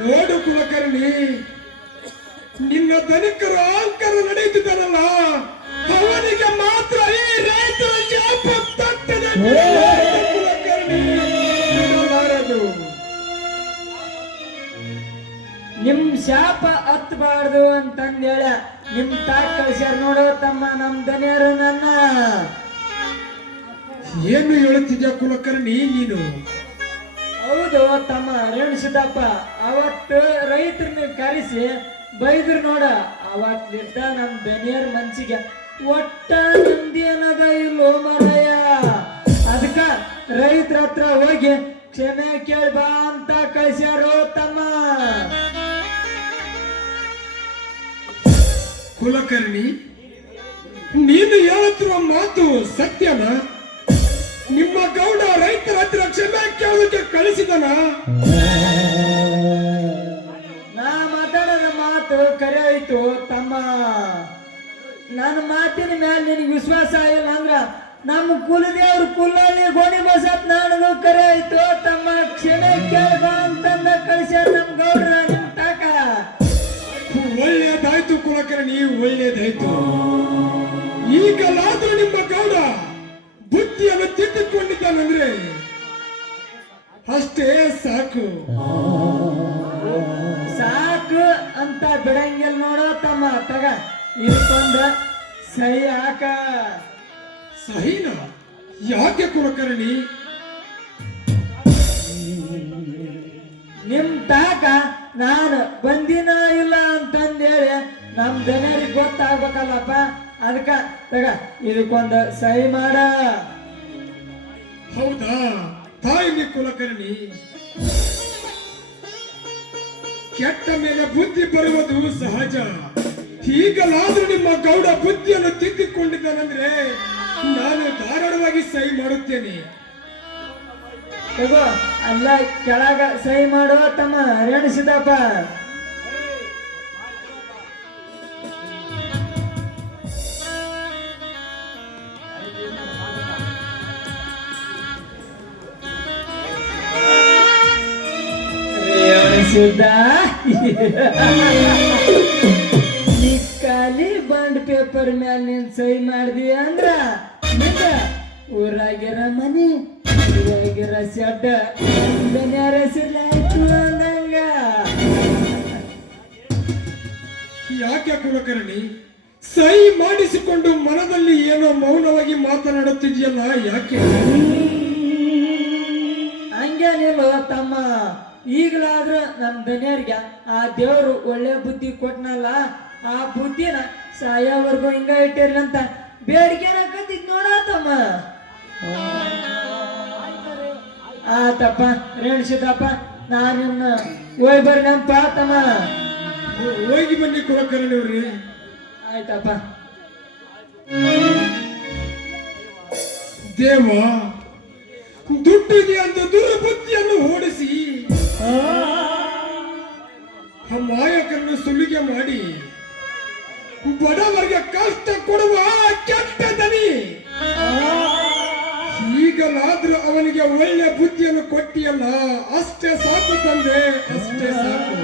ನೋಡು ಕುಲಕರ್ಣಿ, ನಿನ್ನ ಧನಿಕರು ಅಹಂಕಾರ ನಡೆಯುತ್ತಿದ್ದಾರಲ್ಲ, ಅವನಿಗೆ ಮಾತ್ರ ಈ ರೈತರ ಶಾಪ ತಟ್ಟದೆ ಕುಲಕರ್ಣಿ. ನಿಮ್ ಶಾಪ ಹತ್ಬಾರ್ದು ಅಂತಂದೇಳ ನಿಮ್ ತಾಕ್ ಕಳ್ಸ್ಯಾರ ನೋಡೋ ತಮ್ಮ ನಮ್ ದನಿಯರು ನನ್ನ. ಏನು ಹೇಳುತ್ತಿದ್ಯಾ ಕುಲಕರ್ಣಿ ನೀನು? ಹೌದು ತಮ್ಮ ರೇಣುಸಿದ್ದಪ್ಪ, ಅವತ್ತು ರೈತರನ್ನ ಕರೆಸಿ ಬೈದ್ರು ನೋಡ, ಅವತ್ತಿದ್ದ ನಮ್ ದನಿಯರ್ ಮನ್ಸಿಗೆ ಒಟ್ಟ ನೆಮ್ಮದಿ ಅನ್ನೋದ ಇಲ್ಲೋ ಮಾರಾಯ. ಅದಕ್ಕ ರೈತರ ಹತ್ರ ಹೋಗಿ ಕ್ಷಮೆ ಕೇಳಿ ಬಾ ಅಂತ ಕಳ್ಸ್ಯಾರೋ ತಮ್ಮ. ಕುಲಕರ್ಣಿ, ನೀನು ಹೇಳುತ್ತಿರುವ ಮಾತು ಸತ್ಯನ? ನಿಮ್ಮ ಗೌಡ ರೈತರ ಹತ್ರ ಕ್ಷಮೆ ಕೇಳೋದಕ್ಕೆ ಕಳಿಸಿದನ? ನಾ ಮಾತಾಡೋದ ಮಾತು ಕರೆ ಆಯ್ತು ತಮ್ಮ. ನನ್ನ ಮಾತಿನ ಮೇಲೆ ನಿನಗೆ ವಿಶ್ವಾಸ ಇಲ್ಲ ಅಂದ್ರ ನಮ್ಮ ಕುಲದೇವ್ರ ಕುಲ್ಲಳ್ಳಿ ಗೋಣಿ ಬಸತ್ ನನಗೂ ಕರೆ ಆಯ್ತು ತಮ್ಮ. ಕ್ಷಮೆ ಕೇಳ್ಬ ಅಂತಂದ ಕಳಿಸ್ಯಾರ ನಮ್ ಗೌಡ್ರ ನಿಮ್ ತಾಕ. ಒಳ್ಳೆಯದಾಯ್ತು ಕುಲಕರ್ಣಿ, ಒಳ್ಳೆಯದಾಯ್ತು. ಈಗಲಾದ್ರೂ ನಿಮ್ಮ ಗೌಡ ಬುದ್ಧಿಯನ್ನು ತಿದ್ದುಕೊಂಡಿದ್ದಾನಂದ್ರೆ ಅಷ್ಟೇ ಸಾಕು. ಸಾಕು ಅಂತ ಬಿಡಂಗಿಲ್ಲ ನೋಡೋ ತಮ್ಮ. ತಗ ಇದಕ್ಕೊಂದ ಸಹಿ ಹಾಕ. ಸಹಿನ? ಯಾಕೆ ಕುಲಕರ್ಣಿ? ನಿಮ್ ತಾಕ ನಾನು ಬಂದಿನ ಇಲ್ಲ ಅಂತಂದೇಳಿ ನಮ್ ಜನರಿಗೆ ಗೊತ್ತಾಗ್ಬೇಕಲ್ಲಪ್ಪ. ಅದಕ್ಕ ತಗ ಇದಕ್ಕೊಂದ ಸಹಿ ಮಾಡ. ಹೌದಾ ತಾಯಿ ಕುಲಕರ್ಣಿ, ಕೆಟ್ಟ ಮೇಲೆ ಬುದ್ಧಿ ಬರುವುದು ಸಹಜ. ಈಗಲಾದ್ರೂ ನಿಮ್ಮ ಗೌಡ ಬುದ್ಧಿಯನ್ನು ತಿದ್ದಿಕೊಂಡಿದ್ದಾನಂದ್ರೆ ನಾನು ಧಾರಾಳವಾಗಿ ಸಹಿ ಮಾಡುತ್ತೇನೆ. ತಗೋ ಅಲ್ಲ ಕೆಳಗ ಸಹಿ ಮಾಡುವ ತಮ್ಮ ರೇಣುಸಿದ್ದಪ್ಪ. ರೇಣುಸಿದ್ದ ನೀ ಖಾಲಿ ಬಾಂಡ್ ಪೇಪರ್ ಮ್ಯಾಲ ನೀನ್ ಸಹಿ ಮಾಡ್ದಿ ಅಂದ್ರ ನಿಂದ ಊರಾಗಿರ ಮನಿ ಊರಾಗಿರ ಶೆಡ್ಡ ದನಿಯರ ಹೆಸರಾಯ್ತು ಅಂದಂಗ. ಯಾಕೆ ಕುಲಕರ್ಣಿ ಸಹಿ ಮಾಡಿಸಿಕೊಂಡು ಮನದಲ್ಲಿ ಏನೋ ಮೌನವಾಗಿ ಮಾತನಾಡುತ್ತಿದೆಯಲ್ಲ, ಯಾಕೆ? ಹಂಗೇನಿಲ್ಲ ತಮ್ಮ. ಈಗಲಾದ್ರ ನಮ್ ದನಿಯರ್ಗೆ ಆ ದೇವ್ರು ಒಳ್ಳೆ ಬುದ್ಧಿ ಕೊಟ್ನಲ್ಲ, ಆ ಬುದ್ಧಿನ ಸಾಯೋವರೆಗೂ ಹಿಂಗ ಇಟ್ಟಿರ್ಲಿ ಅಂತ ಬೇಡಿಕೆನ ಕತ್ತಿದ್ ನೋಡ ತಮ್ಮ. ಆತಪ್ಪ ರೇಣುಸಿದ್ದಪ್ಪ, ನಾನಿನ್ನ ಹೋಯ್ ಬರ್ರಿ ನಮ್ ತಮ್ಮ. ಹೋಗಿ ಬನ್ನಿ ಕುಲಕರ್ಣಿ ಅವ್ರಿ. ಆಯ್ತಪ್ಪ. ದೇವ, ದುಡ್ಡಿಗೆ ಅಂತ ದುರ್ಬುದ್ಧಿಯನ್ನು ಓಡಿಸಿ ಅಮಾಯಕರನ್ನು ಸುಲಿಗೆ ಮಾಡಿ ಬಡವರಿಗೆ ಕಷ್ಟ ಕೊಡುವ ಕೆಟ್ಟ ದನಿ, ಈಗಲಾದ್ರೂ ಅವನಿಗೆ ಒಳ್ಳೆ ಬುದ್ಧಿಯನ್ನು ಕೊಟ್ಟಿಯಲ್ಲ, ಅಷ್ಟೇ ಸಾಕು ತಂದೆ, ಅಷ್ಟೇ ಸಾಕು.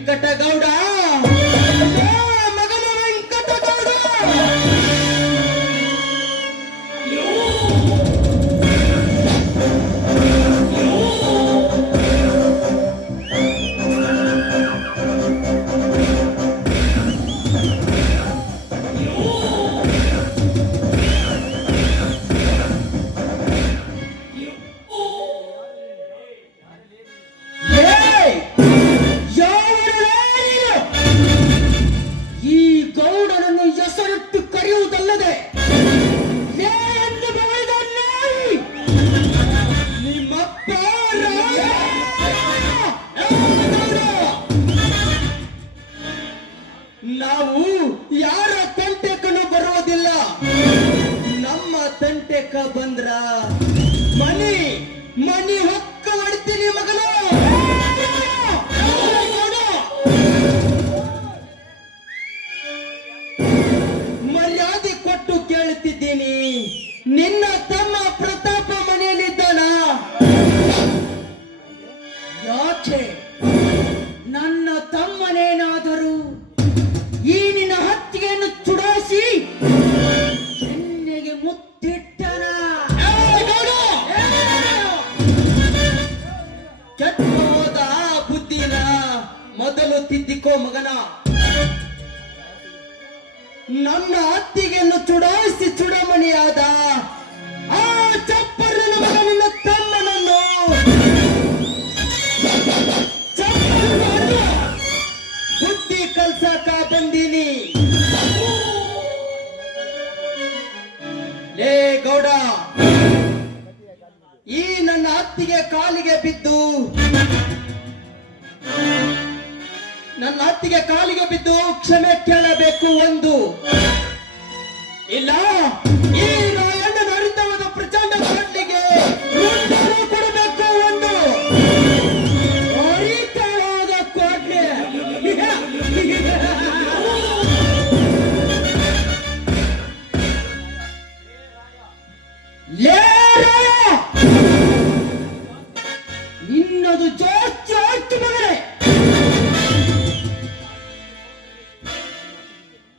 ವೆಂಕಟಗೌಡ, ಮಗನ ವೆಂಕಟಗೌಡ. ಈ ಗೌಡನನ್ನು ಹೆಸರಿಟ್ಟು ಕರೆಯುವುದಲ್ಲದೆ ನಿಮ್ಮಪ್ಪ ನಾವು ಯಾರ ತಂಟೆಕನು ಬರುವುದಿಲ್ಲ. ನಮ್ಮ ತಂಟೆಕ ಬಂದ್ರ ಮನಿ ಮನಿ ಹೊಕ್ಕ ಹೊಡ್ತೀನಿ ಮಗನ. ಮರ್ಯಾದೆ ಕೊಟ್ಟು ಕೇಳುತ್ತಿದ್ದೀನಿ, ನಿನ್ನ ತಮ್ಮ ಪ್ರತಾಪ ಮನೆಯಲ್ಲಿದ್ದಾನ? ಯಾಕೆ ನನ್ನ ತಮ್ಮನೇನಾದರೂ ಈ ನಿನ್ನ ಹತ್ತಿಗೆಯನ್ನು ಚುಡಾಯಿಸಿ ಕೆನ್ನೆಗೆ ಮುತ್ತಿಟ್ಟನ? ಕೆಟ್ಟ ಹೋದ ಬುದ್ಧಿನ ಮೊದಲು ತಿದ್ದಿಕೋ ಮಗನ. ನನ್ನ ಅತ್ತಿಗೆಯನ್ನು ಚುಡಾಯಿಸಿ ಚುಡಮಣಿಯಾದ ಆ ಚಪ್ಪರನ ಮಗನಿನ ತಮ್ಮನನ್ನು ಬುದ್ಧಿ ಕಲ್ಸಕ ಬಂದೀನಿ. ಲೇ ಗೌಡ, ಈ ನನ್ನ ಅತ್ತಿಗೆ ಕಾಲಿಗೆ ಬಿದ್ದು ಕ್ಷಮೆ ಕೇಳಬೇಕು ಒಂದು, ಇಲ್ಲ ಈ ನಾಯಣ್ಣ ನರಿತವಾದ ಪ್ರಚಂಡ ಕೊಡ್ಲಿಗೆ ಕೊಡಬೇಕು ಒಂದು. ಹರಿತವಾದ ಕೊಡ್ಲಿ ನಿನ್ನದು ಜೋಚು ಮಗನೇ.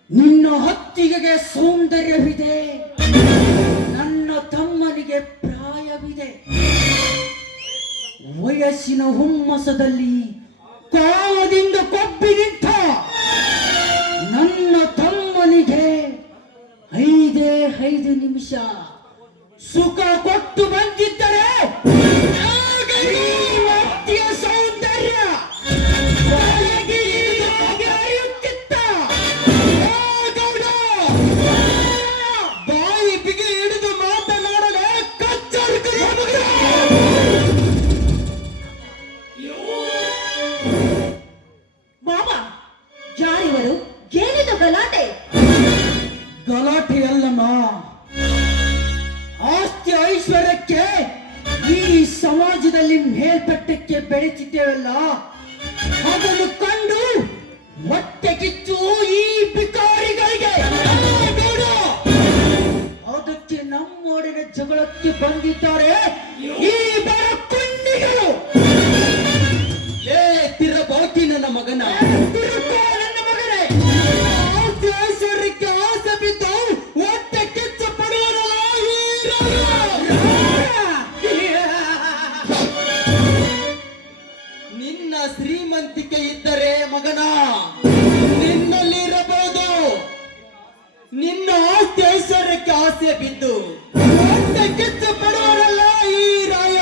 ನಿನ್ನ ಹತ್ತಿಗೆಗೆ ಸೌಂದರ್ಯವಿದೆ, ನನ್ನ ತಮ್ಮನಿಗೆ ಪ್ರಾಯವಿದೆ. ವಯಸ್ಸಿನ ಹುಮ್ಮಸದಲ್ಲಿ ಕಾಲದಿಂದ ಕೊಬ್ಬಿ ನಿಂತ ನನ್ನ ತಮ್ಮನಿಗೆ 5 ನಿಮಿಷ ಸುಖ ಕೊಟ್ಟು ಬಂದಿದ್ದರೆ ಹತ್ತಿಯ ಸೌಂದರ್ಯ ಅರಿಯುತ್ತಿತ್ತ. ಬಾಯಿ ಬಿಗಿ ಹಿಡಿದು ಮಾತನಾಡಲೇ ಮಾಮ, ಯಾರಿವರು? ಏನಿದು ಗಲಾಟೆ? ಗಲಾಟೆ ಅಲ್ಲಮ್ಮ, ಆಸ್ತಿ ಐಶ್ವರ್ಯಕ್ಕೆ ಈ ಸಮಾಜದಲ್ಲಿ ಮೇಲ್ಪಟ್ಟಕ್ಕೆ ಬೆಳೆತಿದ್ದೇವಲ್ಲ, ಅದನ್ನು ಕಂಡು ಹೊಟ್ಟೆ ಕಿಚ್ಚು ಈ ಬಿಕಾರಿಗಳಿಗೆ. ಅದಕ್ಕೆ ನಮ್ಮೊಡನೆ ಜಗಳಕ್ಕೆ ಬಂದಿದ್ದಾರೆ ಈ ಬರಕುಂಡಿಗಳು. ತಿರಬಾಕಿ ನನ್ನ ಮಗನ, ನನ್ನ ಮಗನೇ. ಆಸ್ತಿ ಐಶ್ವರ್ಯಕ್ಕೆ ಆಸೆ ಬಿದ್ದು ಹೊಟ್ಟೆ ಕಿಚ್ಚು ಪಡುವನಲ್ಲ ಈ ನಿನ್ನ ಶ್ರೀಮಂತಿಕೆ ಇದ್ದರೆ ಮಗನ ನಿನ್ನಲ್ಲಿರಬಹುದು. ನಿನ್ನ ಆಸ್ತಿ ಐಶ್ವರ್ಯಕ್ಕೆ ಆಸೆ ಬಿದ್ದು ಹೊಟ್ಟೆ ಕಿಚ್ಚು ಪಡುವನಲ್ಲ ಈ ರಾಯ.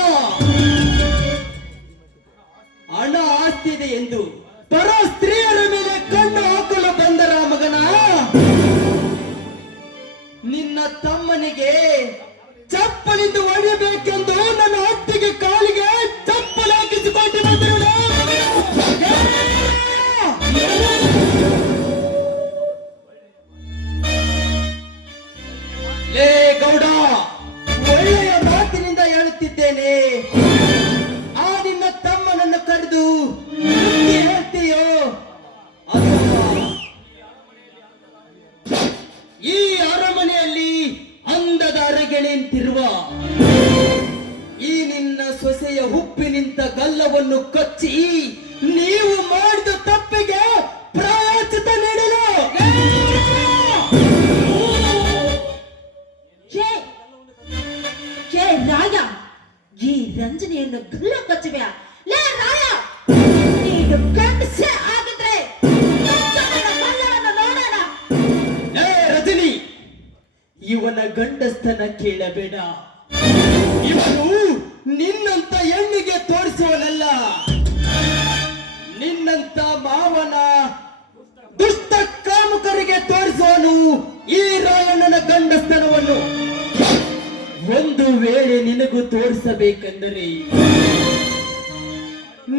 ಹಣ ಆಸ್ತಿದೆ ಎಂದು ಪರ ಸ್ತ್ರೀಯರ ಮೇಲೆ ಕಣ್ಣು ಹಾಕಲು ಬಂದರ ಮಗನ. ನಿನ್ನ ತಮ್ಮನಿಗೆ ಚಪ್ಪಲಿಂದ ಹೊಡೆಯಬೇಕೆಂದು ನನ್ನ ಅತ್ತಿಗೆ ಕಾಲಿಗೆ ಚಪ್ಪಲ್ ಹಾಕಿಸಿಕೊಂಡು ಬಂದರು. ಲೇ ಗೌಡ, ಒಳ್ಳೆಯ ಮಾತಿನಿಂದ ಹೇಳುತ್ತಿದ್ದೇನೆ. ಆ ನಿನ್ನ ತಮ್ಮನನ್ನು ಕರೆದು ಹೇಳ್ತೀಯೋ ಅಥವಾ ಈ ಅರಮನೆಯಲ್ಲಿ ಅಂದದ ಅರಗೆಳೆಂತಿರುವ ಈ ನಿನ್ನ ಸೊಸೆಯ ಹುಪ್ಪಿನಿಂದ ಗಲ್ಲವನ್ನು ಕಚ್ಚಿ ನೀವು ಮಾಡಿದ ತಪ್ಪೆ ಗಲ್ಲ ಕಚ್ಚವ್ಯಾ ಲೇ ರಾಯ ನೀನು ಗಂಡಸೆ ಆಗಿದ್ರೆ ನೋಡೋಣ. ಏ ರಜನಿ, ಇವನ ಗಂಡಸ್ತನ ಕೇಳಬೇಡ. ಇವನು ನಿನ್ನಂತ ಹೆಣ್ಣಿಗೆ ತೋರಿಸುವನಲ್ಲ, ನಿನ್ನಂತ ಮಾವನ ದುಷ್ಟ ಕಾಮುಕರಿಗೆ ತೋರಿಸುವನು ಈ ರಾಯಣ್ಣನ ಗಂಡಸ್ತನವನ್ನು. ಒಂದು ವೇಳೆ ನಿನಗೂ ತೋರಿಸಬೇಕೆಂದರೆ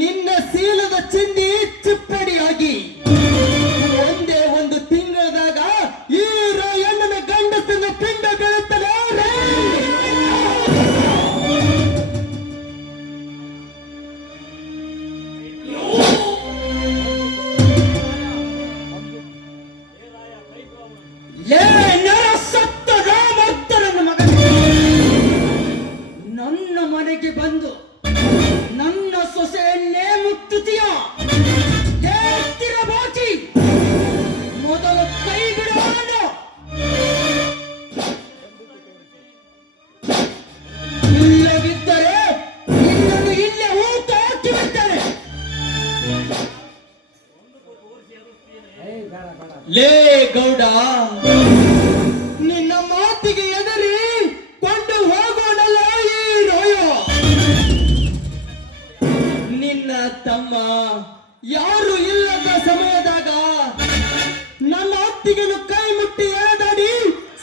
ನಿನ್ನ ಶೀಲದ ಚಿಂದಿ ಚಿಪ್ಪಡಿಯಾಗಿ ಒಂದೇ ಒಂದು ತಿಂಗಳದಾಗ ಈ ರಾಯಣ್ಣನ ಗಂಡಸ್ತನ ಪಿಂಡ ಬೀಳುತ್ತದೆ. ನನ್ನ ಮನೆಗೆ ಬಂದು ನನ್ನ ಸೊಸೆಯನ್ನೇ ಮುಟ್ಟುತ್ತೀಯ? ಬಾಚಿ ಮೊದಲು ಕೈ ಬಿಡುವನು. ಇಲ್ಲದಿದ್ದರೆ ನಿನ್ನನ್ನು ಇಲ್ಲೇ ಊಟ ಹಾಕಿ ಬಿಡ್ತಾರೆ. ಲೇ ಗೌಡ, ನಿನ್ನ ಮಾತಿಗೆ ಎದರಿ ಕೊಂಡು ಹೋಗೋಣಲ್ಲ ಈ ರಾಯ. ನಿನ್ನ ತಮ್ಮ ಯಾರು ಇಲ್ಲದ ಸಮಯದಾಗ ನನ್ನ ಅತ್ತಿಗೆನು ಕೈ ಮುಟ್ಟಿ ಎಳೆದಾಡಿ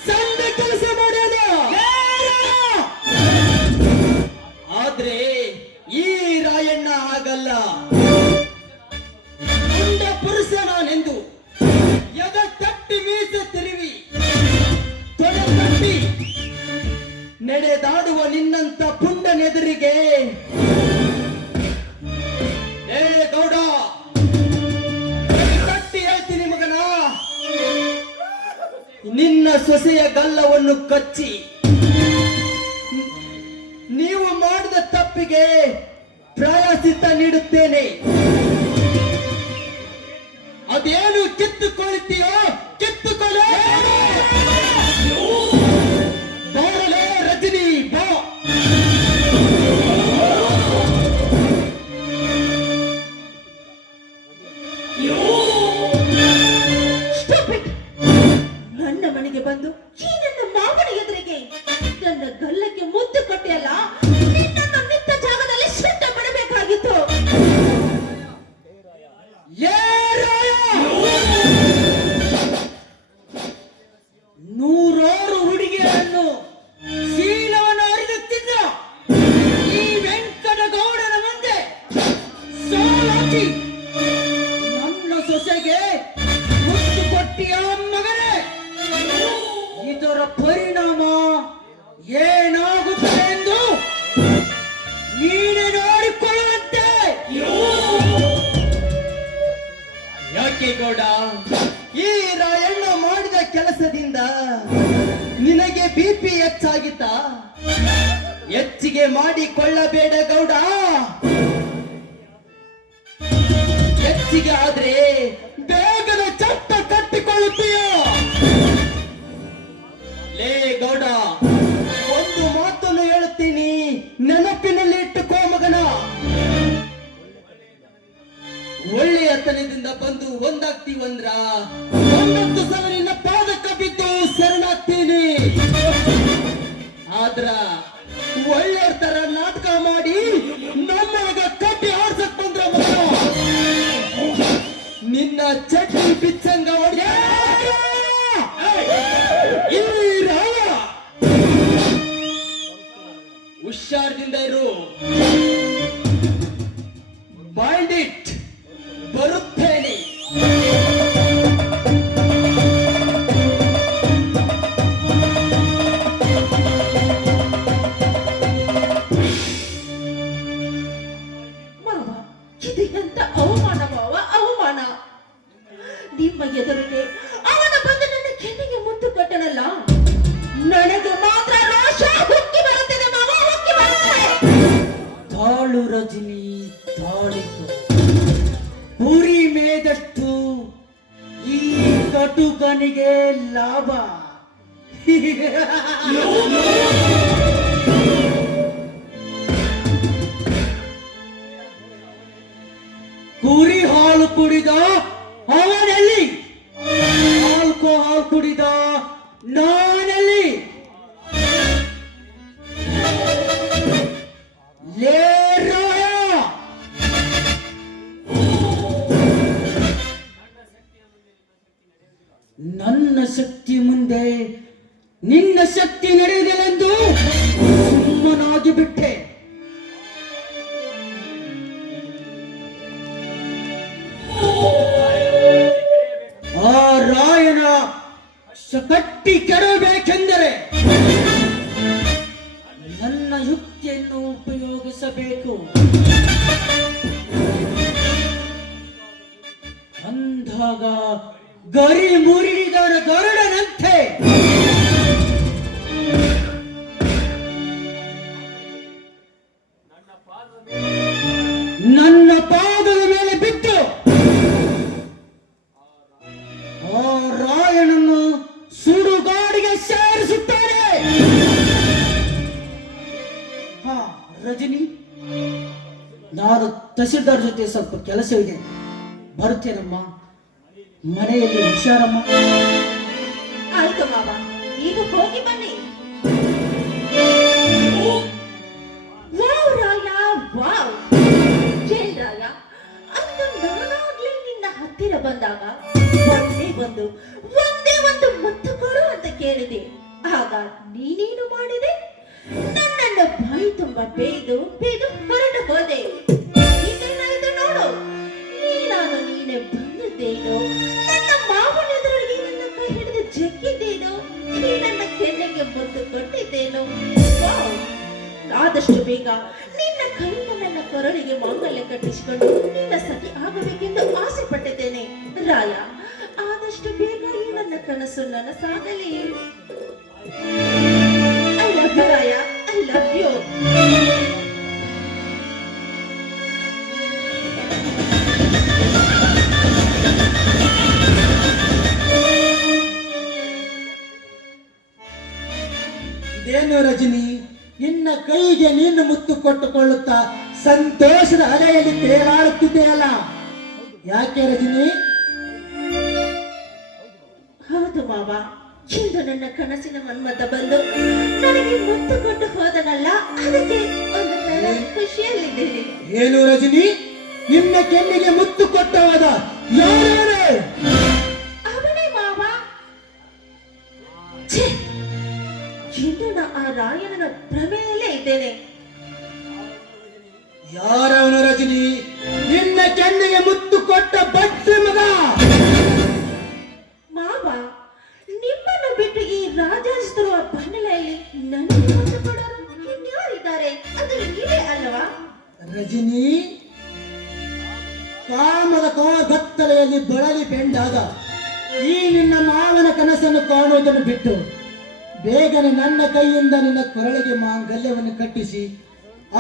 ಸಣ್ಣ ಕೆಲಸ ಮಾಡ್ಯಾನ. ಆದ್ರೆ ಈ ರಾಯಣ್ಣ ಆಗಲ್ಲ. ಪುಂಡ ಪುರುಷ ನಾನೆಂದು ಎದ ತಟ್ಟಿ ಮೀಸೆ ತಿರುವಿ ತೊಡೆ ತಟ್ಟಿ ನಡೆದಾಡುವ ನಿನ್ನಂತ ಪುಂಡನೆದುರಿಗೆ ಏ ಗೌಡ, ತಟ್ಟಿ ಹೇಳ್ತೀನಿ ಮಗನ, ನಿನ್ನ ಸೊಸೆಯ ಗಲ್ಲವನ್ನು ಕಚ್ಚಿ ನೀವು ಮಾಡಿದ ತಪ್ಪಿಗೆ ಪ್ರಾಯಶ್ಚಿತ್ತ ನೀಡುತ್ತೇನೆ. ಅದೇನು ಕಿತ್ತುಕೊಳ್ತೀಯೋ ಕಿತ್ತುಕೊಳ್ಳ. ಬಾರಲೇ ರಜನಿ, ಬಾ. ನನ್ನ ಮನೆಗೆ ಬಂದು ಈ ನನ್ನ ಮಾವನ ಎದುರಿಗೆ ನನ್ನ ಗಲ್ಲಕ್ಕೆ ಮುದ್ದು ಕೊಟ್ಟಿಯಲ್ಲ, ನಿನ್ನನ್ನು ನಿಂತ ಜಾಗದಲ್ಲಿ ಶುದ್ಧ ಮಾಡಬೇಕಾಗಿತ್ತು. ನೂರಾರು ಹುಡುಗಿಯರನ್ನು ಶೀಲವನ್ನು ಅರಿಯುತ್ತಿದ್ದ ಈ ವೆಂಕಟ ಗೌಡನ ಮುಂದೆ ಸಾಲಾಕಿ ನನ್ನ ಸೊಸೆಗೆ ಮುತ್ತು ಕೊಟ್ಟಿಯ ಮಗನೇ. ಇದರ ಪರಿಣಾಮ ಏನಾಗುತ್ತದೆ ಎಂದು ನೀನೇ ನೋಡಿಕೊಳ್ಳುವಂತೆ. ಯಾಕೆ ಗೌಡ, ಈ ರಾಯಣ್ಣ ಮಾಡಿದ ಕೆಲಸದಿಂದ ನಿನಗೆ ಬಿಪಿ ಹೆಚ್ಚಾಗಿತ್ತ? ಹೆಚ್ಚಿಗೆ ಮಾಡಿಕೊಳ್ಳಬೇಡ ಗೌಡ. ಹೆಚ್ಚಿಗೆ ಆದ್ರೆ ಬೇಗನೆ ಚಟ್ಟ ಕಟ್ಟಿಕೊಳ್ಳುತ್ತೀಯ. ಲೇ ಗೌಡ, ಒಂದು ಮಾತನ್ನು ಹೇಳುತ್ತೀನಿ, ನೆನಪಿನಲ್ಲಿ ಇಟ್ಟುಕೋ ಮಗನ. ಒಳ್ಳೆಯತನದಿಂದ ಬಂದು ಒಂದಾಗ್ತೀವಂದ್ರ ಒಂದೊಂದು ಸಲ ನಿನ್ನ ಪಾದಕ್ಕೆ ಬಿದ್ದು ಶರಣಾಗ್ತೀನಿ. ಆದ್ರ ಒಳ್ಳೆಯ ತರ ನಾಟಕ ಮಾಡಿ ನಮ್ಮೊಳಗ ಕಟ್ಟಿ ಆಡ್ಸಕ್ ಬಂದ್ರ ಮಗ ನಿನ್ನ ಚಟ್ನಿ ಬಿಚ್ಚಂಗ ಹೊಡೆಯ. ಹುಷಾರದಿಂದ ಇರು. ಬಾಂಡಿಟ್ ಬರುತ್ತೇನೆ. ಮಾವ, ಇದು ಎಂತ ಅವಮಾನ ಮಾವ, ಅವಮಾನ. ನಿಮ್ಮ ಎದುರಿಗೆ ಅವನ ಬಂದು ನನ್ನ ಕೆನ್ನೆಗೆ ಮುತ್ತು ಕೊಟ್ಟನಲ್ಲ, ನನಗೆ ಮಾತ್ರ ರೋಷ ಹುಕ್ಕಿ ಬರುತ್ತದೆ ಮಾವ, ಹುಕ್ಕಿ ಬರುತ್ತದೆ. ತಾಳು ರಜನಿ, ತಾಳಿತು. ಉರಿ ಮೇದಷ್ಟು ಈ ಕಟುಕನಿಗೆ ಲಾಭ. ಕುರಿ ಹಾಲು ಕುಡಿದ ಅವನಲ್ಲಿ, ಆಲ್ಕೋಹಾಲ್ ಕುಡಿದ ನಾನಲ್ಲಿ. ಲೇ ರಾಯ, ನನ್ನ ಶಕ್ತಿ ಮುಂದೆ ನಿನ್ನ ಶಕ್ತಿ ನಡೆಯುವುದಿല്ലെಂದು ಸುಮ್ಮನಾಗಿ ಬಿಟ್ಟೆ. ಆ ರಾಯನ ಕಟ್ಟಿ ಕೆಡಬೇಕೆಂದರೆ ನನ್ನ ಯುಕ್ತಿಯನ್ನು ಉಪಯೋಗಿಸಬೇಕು. ಅಂದಾಗ ಗರಿ ಮುರಿದವರ ಗರುಡನಂತೆ ನನ್ನ ಪಾದದ ಮೇಲೆ ಬಿದ್ದು ಆ ರಾಯನನ್ನು ಸುಡುಗಾಡಿಗೆ ಸೇರಿಸುತ್ತಾರೆ. ಹಾ ರಜನಿ, ನಾನು ತಹಸೀಲ್ದಾರ್ ಜೊತೆ ಸ್ವಲ್ಪ ಕೆಲಸವಿದೆ, ಬರುತ್ತೇನಮ್ಮ. ಮನೆಯಲ್ಲಿ ಹುಷಾರಮ್ಮ. ಆಯ್ತು ಮಾವ, ಈಗ ಹೋಗಿ ಬನ್ನಿ. ವಾವ್ ರಾಯ, ವಾವ್. ಏನ್ ರಾಯ, ಅಂದು ನಾನಾಗ್ಲೇ ನಿನ್ನ ಹತ್ತಿರ ಬಂದಾಗ ಒಂದೇ ಒಂದು ಮುತ್ತು ಕೊಡು ಅಂತ ಕೇಳಿದೆ. ಆಗ ನೀನೇನು ಮಾಡಿದೆ? ನನ್ನನ್ನು ಬಾಯಿ ತುಂಬ ಬೇಯ್ದು ಹೊರಟು ಹೋದೆ. ಇದೇನಾಯ್ತು ನೋಡು. ನೀನೇ ಬಂದದ್ದೇನು? ನನ್ನ ಮಾವನ ಎದುರಿಗೆ ನನ್ನ ಕೈ ಹಿಡಿದು ಜಗ್ಗಿದ್ದೇನು? ನೀ ನನ್ನ ಕೆನ್ನೆಗೆ ಮುತ್ತು ಕೊಟ್ಟಿದ್ದೇನು? ವಾವ್. ಆದಷ್ಟು ಬೇಗ ನಿನ್ನ ಕೈಯಿಂದ ನನ್ನ ಕೊರಳಿಗೆ ಮಾಂಗಲ್ಯ ಕಟ್ಟಿಸಿಕೊಂಡು ನಿನ್ನ ಸಖಿ ಆಗಬೇಕೆಂದು ಆಸೆ ಪಟ್ಟಿದ್ದೇನೆ ರಾಯ. ಆದಷ್ಟು ಬೇಗ ಈ ನನ್ನ ಕನಸು ನನಸಾಗಲಿ. I love you Raya, I love you. ಇದೇನು ರಜನಿ, ನಿನ್ನ ಕೈಗೆ ನೀನು ಮುತ್ತು ಕೊಟ್ಟುಕೊಳ್ಳುತ್ತಾ ಸಂತೋಷದ ಅಲೆಯಲ್ಲಿ ತೇಲಾಡುತ್ತಿದೆಯಲ್ಲ, ಯಾಕೆ ರಜನಿ? ಹೌದು ಮಾವ, ಇಂದು ನನ್ನ ಕನಸಿನ ಮನ್ಮಥ ಬಂದು ನನಗೆ ಮುತ್ತು ಕೊಟ್ಟು ಹೋದನಲ್ಲ, ಅದಕ್ಕೆ ಒಂದು ತರ ಖುಷಿಯಲ್ಲಿದ್ದೇನೆ. ಏನು ರಜನಿ, ನಿನ್ನ ಕೆನ್ನಿಗೆ ಮುತ್ತು ಕೊಟ್ಟವಾದ ಯಾರು? ಅವನೇ ಮಾವ. ಛೇ, ಇಂದು ನಾ ಆ ರಾಯಣನ ಭ್ರಮೆಯಲ್ಲೇ ಇದ್ದೇನೆ. ಯಾರವನು ರಜನಿ? ನಿನ್ನ ಕೆನ್ನಿಗೆ ಮುತ್ತು ಕೊಟ್ಟ ಬಡ್ಡಿ ಮಗ ಮಾವ. ನಿಮ್ಮನ್ನು ಬಿಟ್ಟು ಈ ರಾಜಾಜಿರುವ ಬಂಡಲೆಯಲ್ಲಿ ನನಗೆ ಮುತ್ತು ಕೊಡೋರು ಇನ್ಯಾರಿದ್ದಾರೆ? ಅದು ನೀವೇ ಅಲ್ಲವಾ? ರಜನಿ, ಕಾಮದ ಗತ್ತಲೆಯಲ್ಲಿ ಬಳಲಿ ಬೆಂಡಾದ ಈ ನಿನ್ನ ಮಾವನ ಕನಸನ್ನು ಕಾಣುವುದನ್ನು ಬಿಟ್ಟು ಬೇಗನೆ ನನ್ನ ಕೈಯಿಂದ ನಿನ್ನ ಕೊರಳಿಗೆ ಮಾಂಗಲ್ಯವನ್ನು ಕಟ್ಟಿಸಿ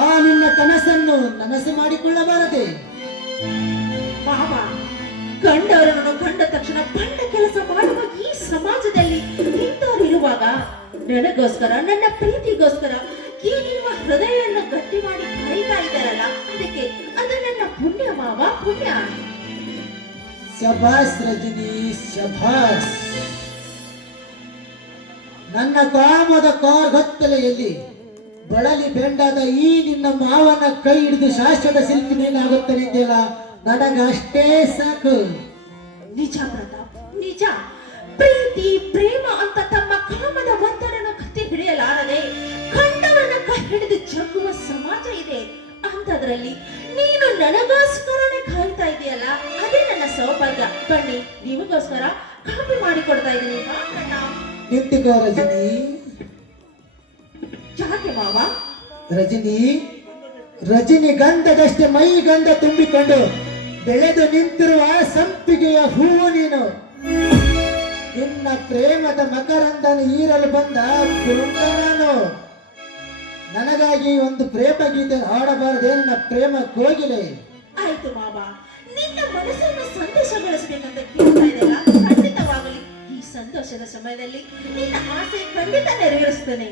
ಆ ನಿನ್ನ ಕನಸನ್ನು ನನಸು ಮಾಡಿಕೊಳ್ಳಬಾರದೆ? ಮಾವ, ಕಂಡವರನ್ನು ಕಂಡ ತಕ್ಷಣ ಬಂಡ ಕೆಲಸ ಮಾಡುವ ಈ ಸಮಾಜದಲ್ಲಿ ಇಂಥವ್ರು ಇರುವಾಗ ನನಗೋಸ್ಕರ, ನನ್ನ ಪ್ರೀತಿಗೋಸ್ಕರ ಈ ನಿಮ್ಮ ಹೃದಯವನ್ನು ಗಟ್ಟಿ ಮಾಡಿ ಕಾಯ್ತಾ ಇದ್ದಾರಲ್ಲ, ಅದಕ್ಕೆ ಅದು ನನ್ನ ಪುಣ್ಯ ಮಾವ, ಪುಣ್ಯ. ಶಭಾಸ್ ರಜನಿ, ಶಭಾಸ್. ನನ್ನ ಕಾಮದ ಕಾರ್ಗತ್ತಲೆಯಲ್ಲಿ ಬಳಲಿ ಬೆಂಡಾದ ಈ ನಿನ್ನ ಮಾವನ ಕೈ ಹಿಡಿದು ಶಾಶ್ವತ ಶಿಲ್ಪಿ ನೀನಾಗುತ್ತಾನಿದೆಯಲ್ಲ, ನನಗಷ್ಟೇ ಸಾಕು. ನಿಜ ಪ್ರತಾಪ್, ನಿಜ. ಪ್ರೀತಿ ಪ್ರೇಮ ಅಂತ ತಮ್ಮ ಕಾಮದ ಒತ್ತಡನ್ನು ಕತ್ತಿ ಹಿಡಿಯಲಾರದೆ ಕಂಡವರನ್ನ ಕೈ ಹಿಡಿದು ಜಗ್ಗುವ ಸಮಾಜ ಇದೆ. ಅಂತದ್ರಲ್ಲಿ ನೀನು ನನಗೋಸ್ಕರನೇ ಕಾಯ್ತಾ ಇದೆಯಲ್ಲ, ಅದೇ ನನ್ನ ಸೌಭಾಗ್ಯ. ಬನ್ನಿ, ನಿಮಗೋಸ್ಕರ ಕಾಫಿ ಮಾಡಿ ಕೊಡ್ತಾ ಇದ್ದೀನಿ. ನಿಂತುಕೋ ರಜನಿ. ಯಾಕೆ ಮಾವ? ರಜನಿ ಗಂಧದಷ್ಟೇ ಮೈ ಗಂಧ ತುಂಬಿಕೊಂಡು ಬೆಳೆದು ನಿಂತಿರುವ ಸಂಪಿಗೆಯ ಹೂವು ನೀನು. ನಿನ್ನ ಪ್ರೇಮದ ಮಕರಂದನ ಹೀರಲು ಬಂದ ಕುರುಂಗ ನಾನು. ನನಗಾಗಿ ಒಂದು ಪ್ರೇಮ ಗೀತೆ ಹಾಡಬಾರದೆ ನನ್ನ ಪ್ರೇಮ ಕೋಗಿಲೆ? ಆಯ್ತು ಮಾವ, ನಿನ್ನ ಮನಸ್ಸನ್ನು ಸಂತೋಷಗೊಳಿಸಬೇಕಂತ ಕೇಳ್ತಾ ಇದೆಯಲ್ಲ, ಖಂಡಿತವಾಗಲಿ. ಈ ಸಂತೋಷದ ಸಮಯದಲ್ಲಿ ನಿನ್ನ ಆಸೆ ಖಂಡಿತ ನೆರವೇರಿಸ್ತೇನೆ.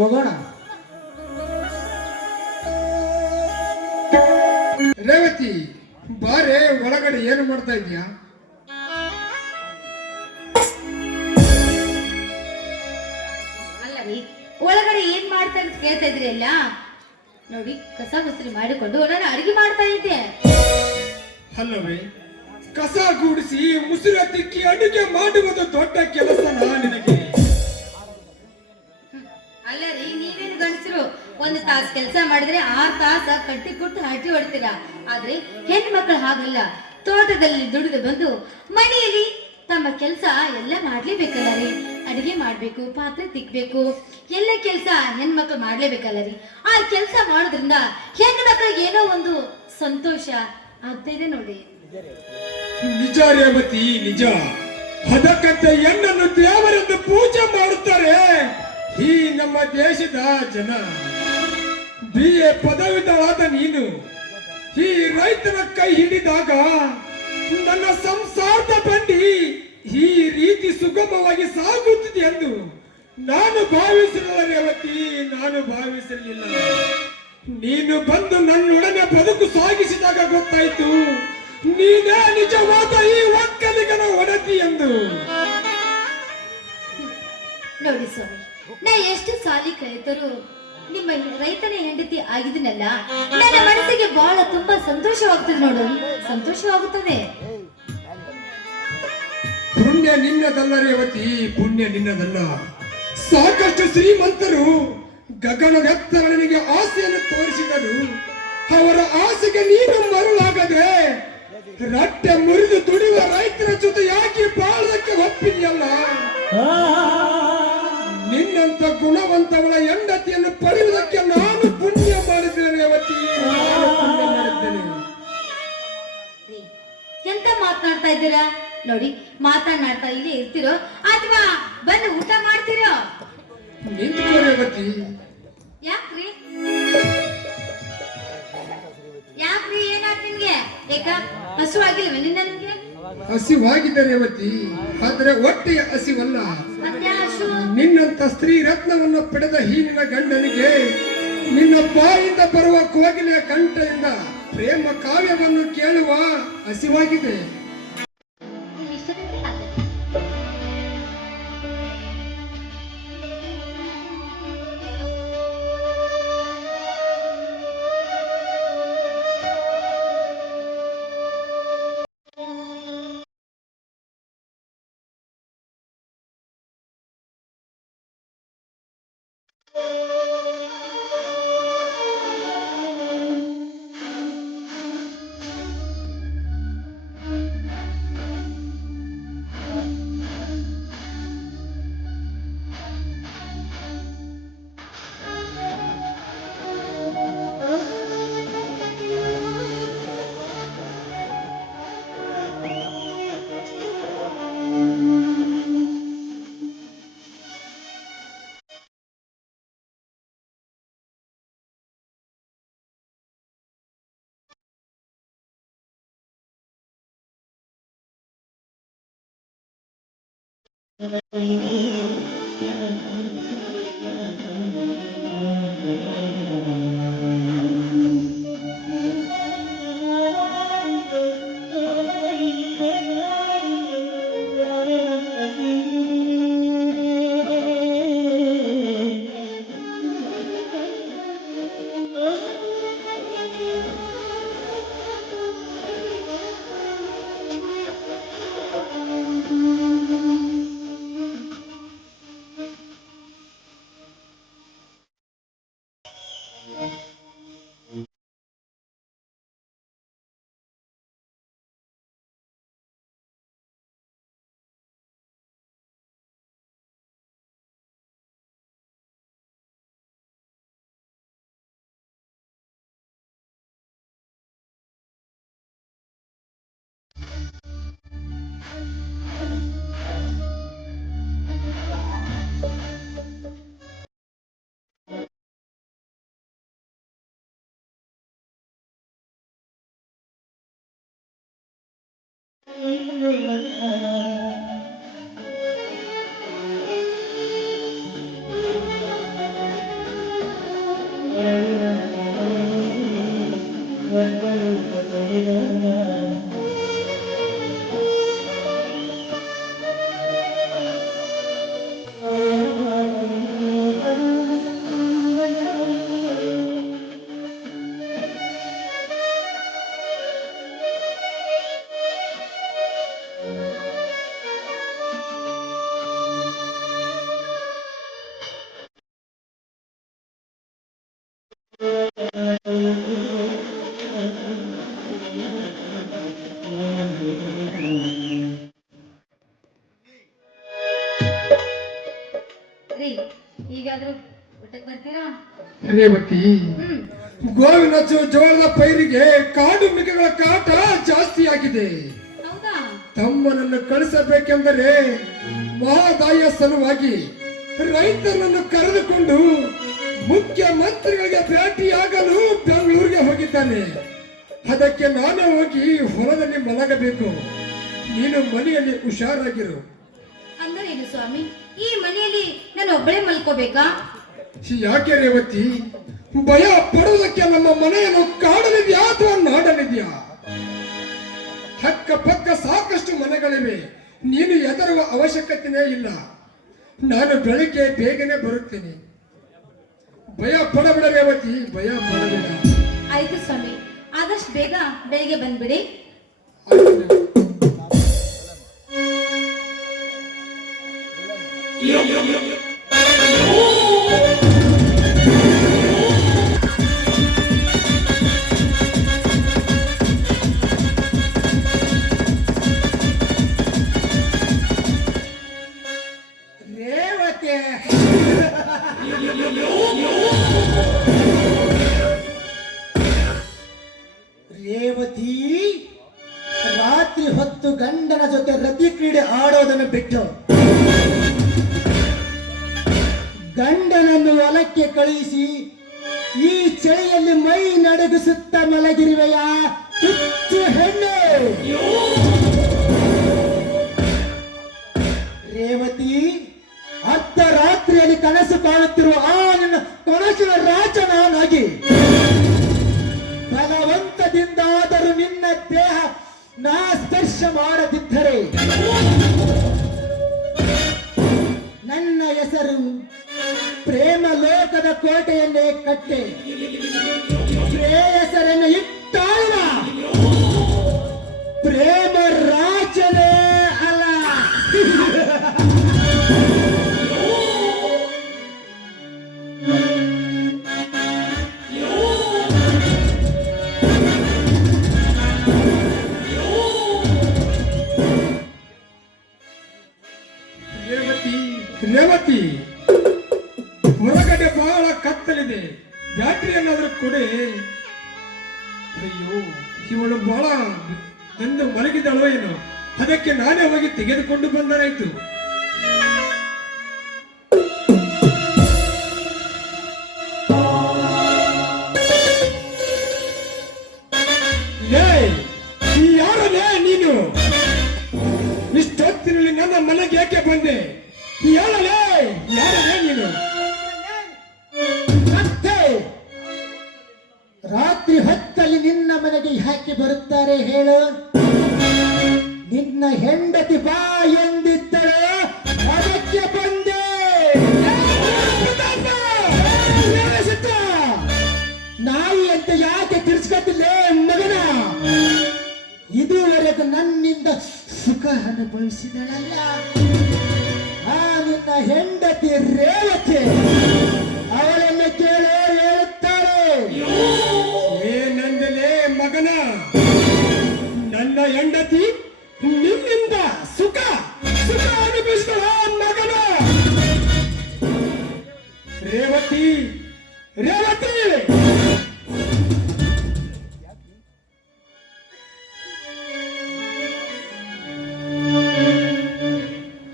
ಹೋಗೋಣ. ರೇವತಿ ಬಾರೆ ಒಳಗಡೆ ಏನು ಮಾಡ್ತಾ ಇದೀಯಾ? ಅಲ್ಲ ರೀ, ಒಳಗಡೆ ಏನ್ ಮಾಡ್ತಾ ಅಂತ ಕೇಳ್ತಾ ಇದ್ರಿ ಅಲ್ಲ. ನೋಡಿ, ಕಸ ಮುಸ್ರಿ ಮಾಡಿಕೊಂಡು ನಾನು ಅಡಿಗೆ ಮಾಡ್ತಾ ಇದ್ದೆ. ಅಲ್ಲವೇ, ಕಸ ಗೂಡಿಸಿ ಮುಸುರ ತಿಕ್ಕಿ ಅಡುಗೆ ಮಾಡುವುದು ದೊಡ್ಡ ಕೆಲಸ ನಿನಗೆ. ಅಲ್ಲ ರೀ, ನೀವೇನು ಗಂಡಸರು 1 ತಾಸು ಕೆಲಸ ಮಾಡಿದ್ರೆ 6 ತಾಸ ಕಟ್ಟಿ ಕುಟ್ಟು ಹಟ್ಟಿ ಹೊಡ್ತೀರಾ. ಆದ್ರೆ ಹೆಣ್ಮಕ್ಳು ಹಾಗಲ್ಲ. ತೋಟದಲ್ಲಿ ದುಡಿದು ಬಂದು ಮನೆಯಲ್ಲಿ ತಮ್ಮ ಕೆಲಸ ಎಲ್ಲ ಮಾಡ್ಲೇಬೇಕಲ್ಲ ರೀ. ಅಡಿಗೆ ಮಾಡ್ಬೇಕು, ಪಾತ್ರೆ ತಿಕ್ಬೇಕು, ಎಲ್ಲ ಕೆಲಸ ಹೆಣ್ಮಕ್ಳು ಮಾಡ್ಲೇಬೇಕಲ್ಲ ರೀ. ಆ ಕೆಲಸ ಮಾಡೋದ್ರಿಂದ ಹೆಣ್ಮಕ್ಳಿಗೆ ಏನೋ ಒಂದು ಸಂತೋಷ ಆಗ್ತಾ ಇದೆ ನೋಡಿ. ನಿಜ ರೇವತಿ, ನಿಜ. ಅದಕ್ಕಂತ ಹೆಣ್ಣನ್ನು ದೇವರೆಂದು ಪೂಜೆ ಮಾಡುತ್ತಾರೆ ಈ ನಮ್ಮ ದೇಶದ ಜನ. BA ಪದವಿಧಳಾದ ನೀನು ಈ ರೈತನ ಕೈ ಹಿಡಿದಾಗ ನನ್ನ ಸಂಸಾರದ ಬಂಡಿ ಈ ರೀತಿ ಸುಗಮವಾಗಿ ಸಾಗುತ್ತಿದೆ ಎಂದು ನಾನು ಭಾವಿಸಲಿಲ್ಲ ರೇವತಿ, ನಾನು ಭಾವಿಸಲಿಲ್ಲ. ನೀನು ಬಂದು ನನ್ನೊಡನೆ ಬದುಕು ಸಾಗಿಸಿದಾಗ ಗೊತ್ತಾಯ್ತು ನೀನೇ ನಿಜವಾದ ಈ ಒಕ್ಕಲಿಗನ ಒಡತಿ ಎಂದು. ನೋಡಿ ಸ್ವಾಮಿ, ನಾ ಎಷ್ಟು ಸಾಲಿ ಕಲಿತರು ನಿಮ್ಮ ರೈತನ ಹೆಂಡತಿ ಆಗಿದ್ದೀನಲ್ಲ, ನನ್ನ ಮನಸ್ಸಿಗೆ ಬಹಳ ತುಂಬಾ ಸಂತೋಷವಾಗ್ತದೆ ನೋಡು, ಸಂತೋಷವಾಗುತ್ತದೆ. ಪುಣ್ಯ ನಿನ್ನದಲ್ಲ ರೇವತಿ, ಪುಣ್ಯ ನಿನ್ನದಲ್ಲ. ಸಾಕಷ್ಟು ಶ್ರೀಮಂತರು ಗಗನವೆತ್ತರ ನಿನಗೆ ಆಸೆಯನ್ನು ತೋರಿಸಿದರು. ಅವರ ಆಸೆಗೆ ನೀನು ಮರುಳಾಗದೆ ರಟ್ಟೆ ಮುರಿದು ದುಡಿಯುವ ರೈತರ ಜೊತೆ ಯಾಕೆ ಬಾಳಕ್ಕೆ ಒಪ್ಪಿದೆಯಲ್ಲ. ನಿನ್ನಂತ ಗುಣವಂತವಳ ಹೆಂಡತಿಯನ್ನು ಪಡೆಯುವುದಕ್ಕೆ ನಾನು ಪುಣ್ಯ ಮಾಡಿದ್ದೇನೆ ರೇವತಿ, ನಾನು ಪುಣ್ಯ ಮಾಡಿದ್ದೇನೆ. ಎಂತ ಮಾತನಾಡ್ತಾ ಇದ್ದೀರಾ? ನೋಡಿ, ಮಾತನಾಡ್ತಾ ಇಲ್ಲೇ ಇರ್ತಿರೋ ಅಥವಾ ಬಂದು ಊಟ ಮಾಡ್ತಿರೋ? ನಿಂತ್ಕೋ ರೇವತಿ. ಯಾಕ್ರಿ ಯಾಕ್ರಿ ಏನಾಯ್ತು ನಿಮ್ಗೆ? ಏಕ ಹಸುವಾಗಿಲ್ವ ನಿನ್ಗೆ? ಹಸಿವಾಗಿದೆ ರೇವತಿ, ಆದ್ರೆ ಹೊಟ್ಟೆಯ ಹಸಿವಲ್ಲ. ಮತ್ತೆ ಹಸು ನಿನ್ನಂತ ಸ್ತ್ರೀ ರತ್ನವನ್ನು ಪಡೆದ ಹೀನಿನ ಗಂಡನಿಗೆ ನಿನ್ನ ಬಾಯಿಂದ ಬರುವ ಕೋಗಿಲೆಯ ಕಂಠದಿಂದ ಪ್ರೇಮ ಕಾವ್ಯವನ್ನು ಕೇಳುವ ಹಸಿವಾಗಿದೆ. ರೀ ಈಗಾದ್ರೂ ಊಟಕ್ಕೆ ಬರ್ತೀರಾ? ರೇವತಿ, ಹ್ಮ್. ಗೋವಿನ ಜೋಳದ ಪೈರಿಗೆ ಕಾಡು ಮೃಗಗಳ ಕಾಟ ಜಾಸ್ತಿ ಆಗಿದೆ. ಹೌದಾ? ತಮ್ಮನನ್ನು ಕಳಿಸಬೇಕೆಂದರೆ ಮಹದಾಯ ಸಲುವಾಗಿ ರೈತರನ್ನು ಕರೆದುಕೊಂಡು ಮುಖ್ಯಮಂತ್ರಿಗಳಿಗೆ ಭೇಟಿಯಾಗಲು ಬೆಂಗಳೂರಿಗೆ ಹೋಗಿದ್ದಾನೆ. ಅದಕ್ಕೆ ನಾನೇ ಹೋಗಿ ಹೊಲದಲ್ಲಿ ಮಲಗಬೇಕು. ನೀನು ಮನೆಯಲ್ಲಿ ಹುಷಾರಾಗಿರು. ಅಂದರೇನು ಸ್ವಾಮಿ, ಈ ಮನೆಯಲ್ಲಿ ನಾನು ಒಬ್ಬಳೇ ಮಲ್ಕೋಬೇಕಾ? ಯಾಕೆ ರೇವತಿ, ಭಯ ಪಡುವುದಕ್ಕೆ ನಮ್ಮ ಮನೆಯನ್ನು ಕಾಡಲಿದ್ಯಾ ಅಥವಾ ನಾಡಲಿದ್ಯಾ? ಅಕ್ಕಪಕ್ಕ ಸಾಕಷ್ಟು ಮನೆಗಳಿವೆ. ನೀನು ಹೆದರುವ ಅವಶ್ಯಕತೆನೇ ಇಲ್ಲ. ನಾನು ಬೆಳಿಗ್ಗೆ ಬೇಗನೆ ಬರುತ್ತೇನೆ. ಭಯ ಪಡಬೇಡ ರೇವತಿ, ಭಯ ಪಡಬೇಡ. ಆಯ್ತು ಸ್ವಾಮಿ, ಆದಷ್ಟು ಬೇಗ ಬೆಳಿಗ್ಗೆ ಬಂದ್ಬಿಡಿ. ರೇವತಿ, ರೇವತಿ, ರಾತ್ರಿ ಹೊತ್ತು ಗಂಡನ ಜೊತೆ ರತಿ ಕ್ರೀಡೆ ಆಡೋದನ್ನು ಬಿಟ್ಟು ಗಂಡನನ್ನು ಹೊಲಕ್ಕೆ ಕಳುಹಿಸಿ ಈ ಚಳಿಯಲ್ಲಿ ಮೈ ನಡುಗಿಸುತ್ತ ಮಲಗಿರುವೆಯ ಹುಚ್ಚು ಹೆಣ್ಣು. ರೇವತಿ, ಅರ್ಧ ರಾತ್ರಿಯಲ್ಲಿ ಕನಸು ಕಾಣುತ್ತಿರುವ ಆ ನನ್ನ ಕನಸಿನ ರಾಜ ನಾನಾಗಿ ಬಲವಂತದಿಂದಾದರೂ ನಿನ್ನ ದೇಹ ನಾ ಸ್ಪರ್ಶ ಮಾಡದಿದ್ದರೆ ನನ್ನ ಹೆಸರು ಪ್ರೇಮ ಲೋಕದ ಕೋಟೆಯನ್ನೇ ಕಟ್ಟೆ ಪ್ರೇಯಸರನ್ನು ಇಟ್ಟಾಳುವ ಪ್ರೇಮ ರಾಜನೇ ಅಲ್ಲ. ರೇವತಿ, ಹೊರಗಡೆ ಬಹಳ ಕತ್ತಲಿದೆ. ಬ್ಯಾಟ್ರಿ ಏನಾದ್ರೂ ಕೊಡಿ. ಅಯ್ಯೋ, ಇವಳು ಬಹಳ ಎಂದು ಮಲಗಿದಳೋ ಏನೋ. ಅದಕ್ಕೆ ನಾನೇ ಹೋಗಿ ತೆಗೆದುಕೊಂಡು ಬಂದರಾಯ್ತು. ಯಾರನೇ ನೀನು? ಇಷ್ಟೊತ್ತಿನಲ್ಲಿ ನನ್ನ ಮನೆಗೆ ಯಾಕೆ ಬಂದೆ? ಹೇಳಲೇ, ಯಾರನೇ ನೀನು? ಮತ್ತೆ ರಾತ್ರಿ ಹೊತ್ತಲ್ಲಿ ನಿನ್ನ ಮನೆಗೆ ಯಾಕೆ ಬರುತ್ತಾರೆ ಹೇಳು? ನಿನ್ನ ಹೆಂಡತಿ ಬಾ ಎಂದಿದ್ದರೆ ಅದಕ್ಕೆ ಬಂದೆ. ನಾಯಿ ಅಂತ ಯಾಕೆ ತಿರ್ಸ್ಕೊತಿಲ್ಲ ಮಗನ? ಇದುವರೆಗೂ ನನ್ನಿಂದ ಸುಖ ಅನುಭವಿಸಿದಳಲ್ಲ ಆ ನಿನ್ನ ಹೆಂಡತಿ ರೇವತಿ. ಅವಳನ್ನು ಕೇಳಿ ಹೇಳುತ್ತಾರೆ. ಏನಂದಲೇ ಮಗನ? ನನ್ನ ಹೆಂಡತಿ ನಿನ್ನಿಂದ ಸುಖ ಸುಖ ಅನುಭವಿಸಿದಳ ಮಗನ? ರೇವತಿ, ರೇವತಿ,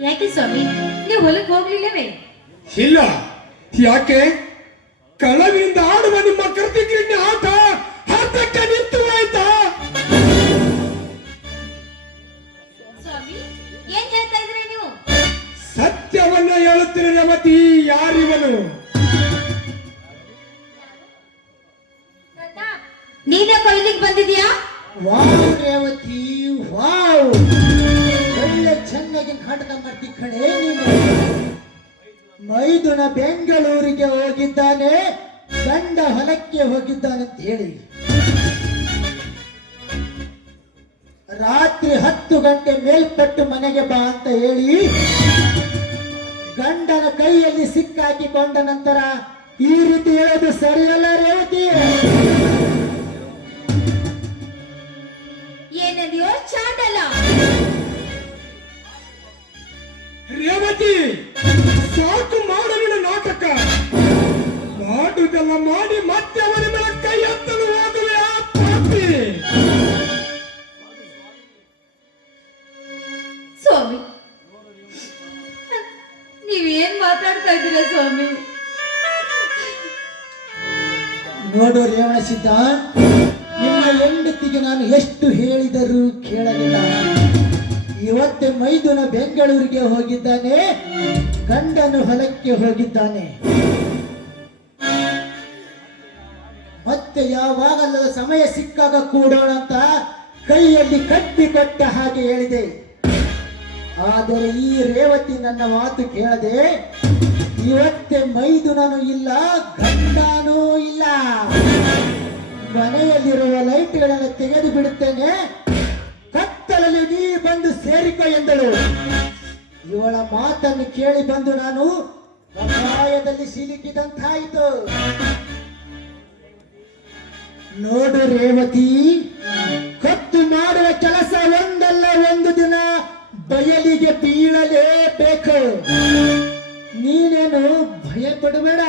ಯಾಕೆ ಸ್ವಾಮಿ, ನೀವು ಹೊಲಕ್ಕೆ ಹೋಗ್ಲಿಲ್ಲವೇ? ಇಲ್ಲ. ಯಾಕೆ? ಕಳವಿಯಿಂದ ಆಡುವ ನಿಮ್ಮ ಕೃತಿಗಿರಿನ ಆಟ ಅರ್ಧಕ್ಕೆ ನಿಂತು ಹೋಯ್ತಾ? ಸ್ವಾಮಿ, ಏನ್ ಹೇಳ್ತಾ ಇದ್ರಿ ನೀವು? ಸತ್ಯವನ್ನ ಹೇಳುತ್ತೀರಿ ರೇವತಿ. ಯಾರಿವನು? ನೀನೇ ಕೊಯ್ಲಿಗೆ ಬಂದಿದ್ಯಾ? ವಾವ್ ರೇವತಿ, ವಾವ್, ಒಳ್ಳೆ ಚೆನ್ನಾಗಿ ನಾಟಕ ಮಾಡ್ತಿ ಕಣೆ ನೀನು. ಮೈದುನ ಬೆಂಗಳೂರಿಗೆ ಹೋಗಿದ್ದಾನೆ, ಗಂಡ ಹೊಲಕ್ಕೆ ಹೋಗಿದ್ದಾನಂತ ಹೇಳಿ ರಾತ್ರಿ 10 ಗಂಟೆ ಮೇಲ್ಪಟ್ಟು ಮನೆಗೆ ಬಾ ಅಂತ ಹೇಳಿ ಗಂಡನ ಕೈಯಲ್ಲಿ ಸಿಕ್ಕಾಕಿಕೊಂಡ ನಂತರ ಈ ರೀತಿ ಹೇಳೋದು ಸರಿಯಲ್ಲ ರೇವತಿ. ನೋಡು ರೇವಣಸಿದ್ದ, ನಿಮ್ಮ ಹೆಂಡತಿಗೆ ನಾನು ಎಷ್ಟು ಹೇಳಿದರೂ ಕೇಳಲಿಲ್ಲ. ಇವತ್ತೇ ಮೈದುನ ಬೆಂಗಳೂರಿಗೆ ಹೋಗಿದ್ದಾನೆ, ಗಂಡನು ಹೊಲಕ್ಕೆ ಹೋಗಿದ್ದಾನೆ. ಮತ್ತೆ ಯಾವಾಗಲೂ ಸಮಯ ಸಿಕ್ಕಾಗ ಕೂಡೋಣ ಅಂತ ಕೈಯಲ್ಲಿ ಕಟ್ಟಿ ಕೊಟ್ಟ ಹಾಗೆ ಹೇಳಿದೆ. ಆದರೆ ಈ ರೇವತಿ ನನ್ನ ಮಾತು ಕೇಳದೆ ಇವತ್ತೇ ಮೈದುನೂ ಇಲ್ಲ, ಗಂಡನೂ ಇಲ್ಲ. ಮನೆಯಲ್ಲಿರುವ ಲೈಟ್ಗಳೆಲ್ಲ ತೆಗೆದು ಬಿಡುತ್ತೇನೆ, ಕತ್ತಲಲ್ಲಿ ನೀ ಬಂದು ಸೇರಿಕೊ ಎಂದಳು. ಇವಳ ಮಾತನ್ನು ಕೇಳಿ ಬಂದು ನಾನು ಅಪಾಯದಲ್ಲಿ ಸಿಲುಕಿದಂತಾಯಿತು. ನೋಡು ರೇವತಿ, ಕತ್ತು ಮಾಡುವ ಕೆಲಸ ಒಂದಲ್ಲ ಒಂದು ದಿನ ಬಯಲಿಗೆ ಬೀಳಲೇಬೇಕು. ನೀನೇನು ಭಯ ಪಡಬೇಡ.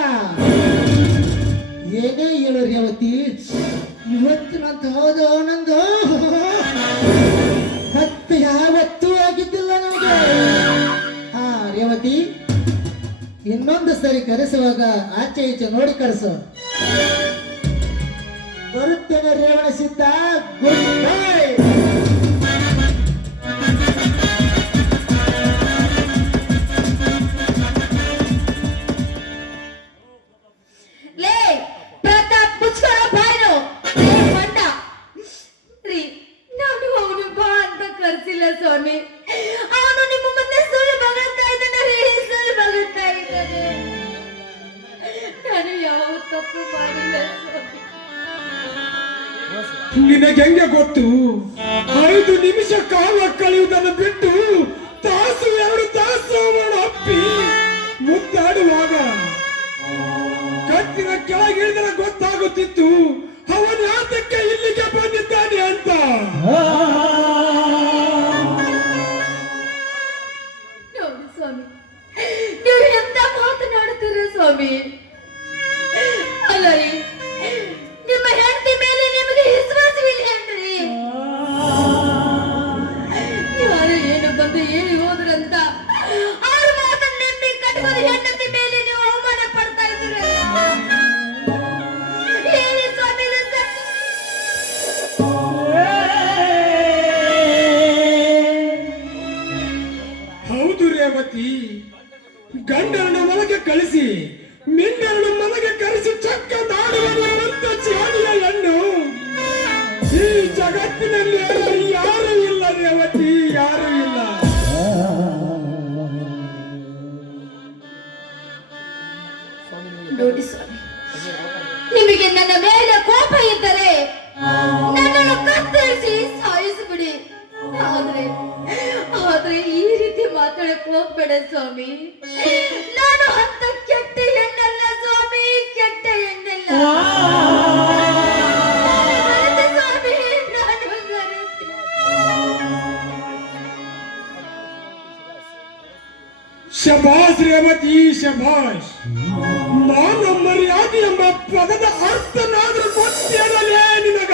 ಏನೇ ಹೇಳು ರೇವತಿ, ಇವತ್ತಿನಂತ ಹೌದು ನಂದು ಮತ್ತೆ ಯಾವತ್ತೂ ಆಗಿದ್ದಿಲ್ಲ ನಮಗೆ. ಹಾ ರೇವತಿ, ಇನ್ನೊಂದು ಸರಿ ಕರೆಸುವಾಗ ಆಚೆ ಈಚೆ ನೋಡಿ ಕರೆಸು. ಬರುತ್ತೇನೆ ರೇವಣಸಿದ್ದ, ಗುಡ್ ಬೈ. ಲೇ ಪ್ರತಾಪ್, ಮುಚ್ಕೊಳ್ಳೋ ಬಾಯ್ನು. ಲೇ ಮಂಡ ರೀ, ನಾನು ಅವನು ಬಾ ಅಂತ ಕರ್ಸಿಲ್ಲ ಸ್ವಾಮಿ. ಅವನು ನಿಮ್ಮ ಮುಂದೆ ಸುಳ್ಳು ಬಗಳ್ತಾ ಇದ್ದಾನೆ ರೀ, ಸುಳ್ಳು ಬಗಳ್ತಾ ಇದ್ದಾನೆ. ನಾನು ಯಾವ ತಪ್ಪು ಮಾಡಿಲ್ಲ ಸ್ವಾಮಿ. ನಿನಗೆ ಹೆಂಗೆ ಗೊತ್ತು? 5 ನಿಮಿಷ ಕಾಲ ಕಳೆಯುವುದನ್ನು ಬಿಟ್ಟು ತಾಸು 2 ತಾಸು ಅವನು ಅಪ್ಪಿ ಮುದ್ದಾಡುವಾಗ ಕತ್ತಿನ ಕೆಳಗಿಳಿದರೆ ಗೊತ್ತಾಗುತ್ತಿತ್ತು ಅವನು ಯಾತಕ್ಕೆ ಇಲ್ಲಿಗೆ ಬಂದಿದ್ದಾನೆ ಅಂತ. ನೋಡಿ ಸ್ವಾಮಿ, ನೀವು ಎಂತ ಮಾತನಾಡುತ್ತೀರ ಸ್ವಾಮಿ? ಅಲ್ಲ ರೀ, ನಿಮ್ಮ ಹೆಂಡತಿ ಮೇಲೆ ನಿಮಗೆ ವಿಶ್ವಾಸವಿಲ್ಲೇನ್ರಿ? ಯಾರು ಏನು ಬಂದು ಹೇಳಿ ಹೋದ್ರಂತ ಅವ್ರ ಮಾತನ್ನ ನಂಬಿ ಕಟ್ಕೊಂಡು ಹೆಂಡತಿ ಮೇಲೆ ನೀವು ಅವಮಾನ ಪಡ್ತಾ ಇದ್ದೀರ. ಹೇಳಿ ಸ್ವಾಮಿ, ಇದು ಹೌದು ರೇವತಿ, ಗಂಡರನ್ನು ಒಳಗೆ ಕಳಿಸಿ ಮಿಂಡರನ್ನು ಮನೆಗೆ ಕರೆಸಿ ಚಕ್ಕ ನಾಡುವಂತ ಚಾಡಿಯ ಹೆಣ್ಣು ಈ ಜಗತ್ತಿನಲ್ಲಿ ಯಾರೂ ಇಲ್ಲ ರೇವತಿ, ಯಾರೂ ಇಲ್ಲ. ನೋಡಿ ಸ್ವಾಮಿ, ನಿಮಗೆ ನನ್ನ ಮೇಲೆ ಕೋಪ ಇದ್ದರೆ ನನ್ನನ್ನು ಕತ್ತರಿಸಿ ಸಾಯಿಸಿಬಿಡಿ. ಆದ್ರೆ ಈ ರೀತಿ ಮಾತಾಡಕ್ ಹೋಗ್ಬೇಡ ಸ್ವಾಮಿ. ನಾನು ಅಂತ ಕೆಟ್ಟ ಹೆಣ್ಣಲ್ಲ ಸ್ವಾಮಿ, ಕೆಟ್ಟ ಹೆಣ್ಣಲ್ಲ. ಮರೆತೆ ಸ್ವಾಮಿ, ನಾನು ಮರೆತೆ. ಶಬಾಸ್ ರೇವತಿ, ಶಬಾಸ್. ಮಾನ ಮರ್ಯಾದೆ ಎಂಬ ಪದದ ಅರ್ಥನಾದ್ರೂ ಗೊತ್ತಿರಲೇ ನಿನಗ?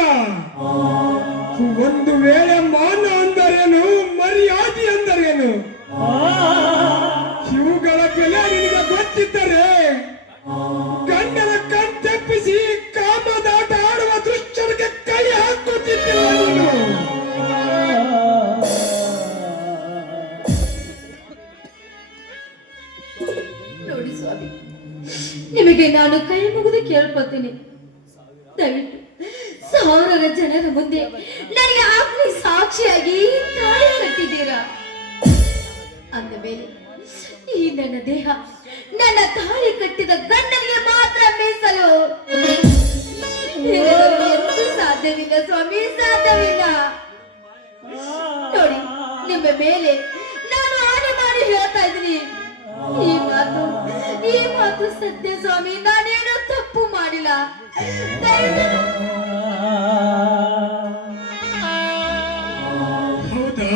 ಒಂದು ವೇಳೆ ಮಾನ ಅಂದರೇನು, ಮರ್ಯಾದೆ ಅಂದರೇನು, ಇವುಗಳ ಬೆಲೆ ನಿನಗೆ ಗೊತ್ತಿದ್ದರೆ ಗಂಡನ ಕಣ್ತೆಪ್ಪಿಸಿ ಕಾಮದಾಟ ಆಡುವ ದುಷ್ಟರಿಗೆ ಕೈ ಹಾಕುತ್ತಿದ್ದಿಲ್ಲ ನೀನು. ನೋಡಿ ಸ್ವಾಮಿ, ನಿಮಗೆ ನಾನು ಕೈ ಮುಗಿದು ಕೇಳ್ಕೊತೀನಿ, ದಯವಿಟ್ಟು 1000 ಜನರ ಮುಂದೆ ನನಗೆ ಆಗ್ನಿ ಸಾಕ್ಷಿಯಾಗಿ ತಾಳಿ ಕಟ್ಟಿದ್ದೀರಾ. ಅಂದ ಮೇಲೆ ಈ ನನ್ನ ದೇಹ ನನ್ನ ತಾಳಿ ಕಟ್ಟಿದ ಗಂಡನಿಗೆ ಮಾತ್ರ ಮೀಸಲು. ಎಂದೂ ಸಾಧ್ಯವಿಲ್ಲ ಸ್ವಾಮಿ, ಸಾಧ್ಯವಿಲ್ಲ. ನೋಡಿ, ನಿಮ್ಮ ಮೇಲೆ ನಾನು ಆಣೆ ಮಾಡಿ ಹೇಳ್ತಾ ಇದ್ದೀನಿ, ಈ ಮಾತು ಸತ್ಯ ಸ್ವಾಮಿ. ನಾನೇನೋ ತಪ್ಪು ಮಾಡಿಲ್ಲ. ಹೌದಾ?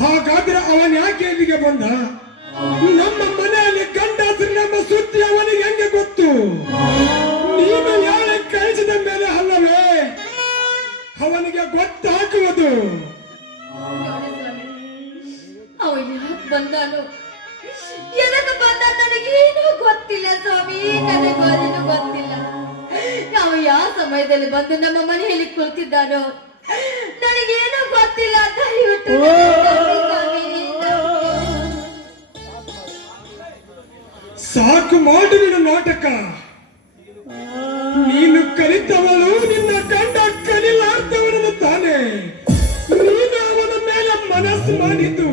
ಹಾಗಾದ್ರೆ ಅವನ್ ಯಾಕೆ ಇಲ್ಲಿಗೆ ಬಂದ? ನಮ್ಮ ಮನೆಯಲ್ಲಿ ಗಂಡಸರು ನಮ್ಮ ಸುದ್ದಿ ಅವನಿಗೆ ಹೆಂಗೆ ಗೊತ್ತು? ನೀನು ಯಾಳೆ ಕಳಿಸಿದ ಮೇಲೆ ಅಲ್ಲವೇ ಅವನಿಗೆ ಗೊತ್ತಾಗುವುದು. ಅವ ಯಾಕೆ ಬಂದಾನು, ಎದಕ್ಕೆ ಬಂದ ನನಗೇನು ಗೊತ್ತಿಲ್ಲ ಸ್ವಾಮಿ, ನನಗೇನು ಗೊತ್ತಿಲ್ಲ. ಸಮಯದಲ್ಲಿ ಬಂದು ನಮ್ಮ ಮನೆಯಲ್ಲಿ ಕುಳಿತಿದ್ದಾನೋ ನನಗೇನೋ ಗೊತ್ತಿಲ್ಲ. ದಯವಿಟ್ಟು ನನಗೆ ಸಾಕು ಮಾಡು ನಿನ್ನ ನಾಟಕ. ನೀನು ಕಲಿತವಳು ನಿನ್ನ ಗಂಡ ಕಲಿಲಾರ್ದವನನ್ನು ತಾನೆ. ನೀನು ಅವನ ಮೇಲೆ ಮನಸ್ಸು ಮಾಡಿದ್ದು.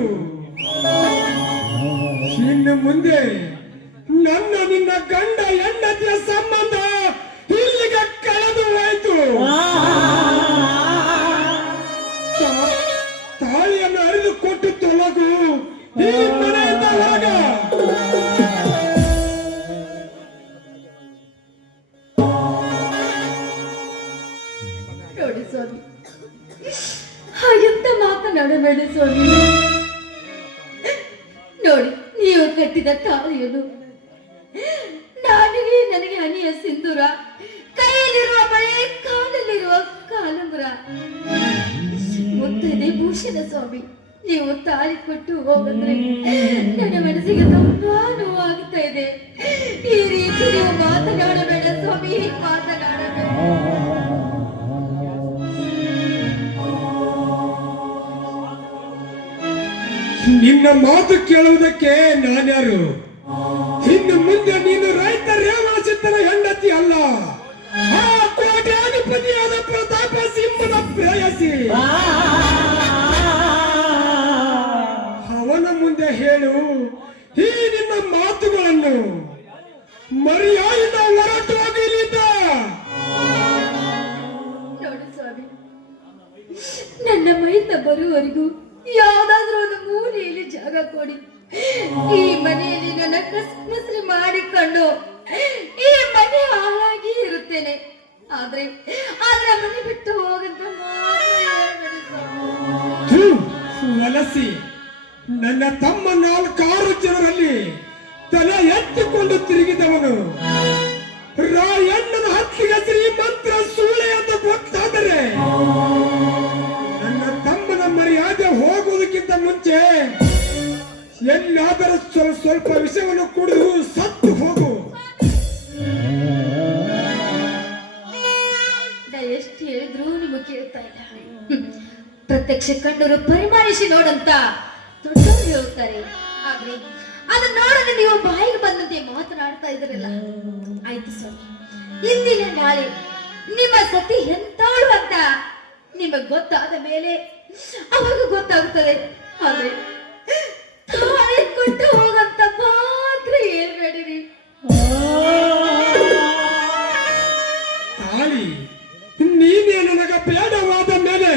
ಇನ್ನು ಮುಂದೆ ನನ್ನ ನಿನ್ನ ಗಂಡ ಹೆಂಡತಿಯ ಸಂಬಂಧ ಇಲ್ಲಿಗೆ ಕಳೆದು ಹೋಯ್ತು. ತಾಳಿಯನ್ನು ಅರಿದು ಕೊಟ್ಟು ತೊಲಗು ಈ ಮನೆಯಿಂದ ಹೊರಗ. ನೋಡಿ ಸ್ವಾಮಿ, ಹಾಗೆಂತ ಮಾತನಾಡಬೇಡಿ ಸ್ವಾಮಿ. ನೋಡಿ, ನೀವು ಕಟ್ಟಿದ ತಾಳಿಯನ್ನು ನನಗೆ ಹನಿಯ ಸಿಂಧೂರ, ಕೈಯಲ್ಲಿರುವ ಬಳೆ, ಕಾಲಲ್ಲಿರುವ ಕಾಲುಂಗುರ, ಮುತ್ತೈದೆ ಭೂಷಣ ಸ್ವಾಮಿ. ನೀವು ತಾಳಿ ಕೊಟ್ಟು ಹೋಗಂದ್ರೆ ನನ್ನ ಮನಸ್ಸಿಗೆ ತುಂಬಾ ನೋವಾಗ್ತಾ ಇದೆ. ಈ ರೀತಿ ನೀವು ಮಾತನಾಡಬೇಡ ಸ್ವಾಮಿ, ಮಾತನಾಡಬೇಡ. ನಿನ್ನ ಮಾತು ಕೇಳುವುದಕ್ಕೆ ನಾನ್ಯಾರು? ಇನ್ನು ಮುಂದೆ ನೀನು ರೈತ ರೇವಣಸಿದ್ದನ ಹೆಂಡತಿ ಅಲ್ಲ, ಆ ಕೋಟ್ಯಾಧಿಪತಿಯಾದ ಪ್ರತಾಪ ಸಿಂಹನ ಪ್ರೇಯಸಿ. ಅವನ ಮುಂದೆ ಹೇಳು ಈ ನಿನ್ನ ಮಾತುಗಳನ್ನು. ಮರ್ಯಾದೆಯಿಂದ ಹೊರಟು ಹೋಗಲಿದ್ದ. ನೋಡಿ ಸ್ವಾಮಿ, ನನ್ನ ಮೈಯಿಂದ ಬರುವವರೆಗೂ ಯಾವ್ದಾದ್ರೂ ಒಂದು ಮೂಲೆಯಲ್ಲಿ ಜಾಗ ಕೊಡಿ. ಈ ಮನೆಯಲ್ಲಿ ನನ್ನ ಕಸ್ಮಸ್ರಿ ಮಾಡಿಕೊಂಡು ಈ ಮನೆ ಹಾಳಾಗಿ ಇರುತ್ತೇನೆ. ಆದ್ರೆ ಮನೆ ಬಿಟ್ಟು ಹೋಗಂತ ಮಾತ್ರ ಹೇಳ್ಬೇಡಿ ಸ್ವಾಮಿ. ವಲಸಿ ನನ್ನ ತಮ್ಮ 4 ಜನರಲ್ಲಿ ತಲೆ ಎತ್ತಿಕೊಂಡು ತಿರುಗಿದವನು. ರಾಯಣ್ಣನ ಹತ್ತಿಗೆ ಶ್ರೀಮಂತ್ರ ಸೂಳೆ ಅಂತ ಗೊತ್ತಾದರೆ ನನ್ನ ತಮ್ಮನ ಮರ್ಯಾದೆ ಹೋಗುವುದಕ್ಕಿಂತ ಮುಂಚೆ ಎಲ್ಲಾದರೂ ಸ್ವಲ್ಪ ವಿಷಯವನ್ನು ಕುಡಿದು ಸತ್ತು ಹೋಗು. ಎಷ್ಟು ಹೇಳಿದ್ರು ನಿಮಗೆ ಕೇಳ್ತಾ ಇಲ್ಲ. ಪ್ರತ್ಯಕ್ಷ ಕಂಡರು ಪರಿಮಾಣಿಸಿ ನೋಡಂತ ದೊಡ್ಡವರು ಹೇಳ್ತಾರೆ. ಆದ್ರೆ ಅದನ್ನ ನೋಡದೆ ನೀವು ಬಾಯಿಗೆ ಬಂದಂತೆ ಮಾತನಾಡ್ತಾ ಇದ್ರಲ್ಲ. ಆಯ್ತು ಸ್ವಾಮಿ, ಇಂದಿನ ನಾಳೆ ನಿಮ್ಮ ಸತಿ ಎಂತವಳು ಅಂತ ನಿಮಗೆ ಗೊತ್ತಾದ ಮೇಲೆ ಅವಾಗ ಗೊತ್ತಾಗುತ್ತದೆ. ಆದ್ರೆ ತಾಳಿ ಕೊಟ್ಟು ಹೋಗಂತ ಮಾತ್ರ ಹೇಳ್ಬೇಡಿರಿ. ತಾಳಿ ನೀನೇ ನನಗ ಬೇಡವಾದ ಮೇಲೆ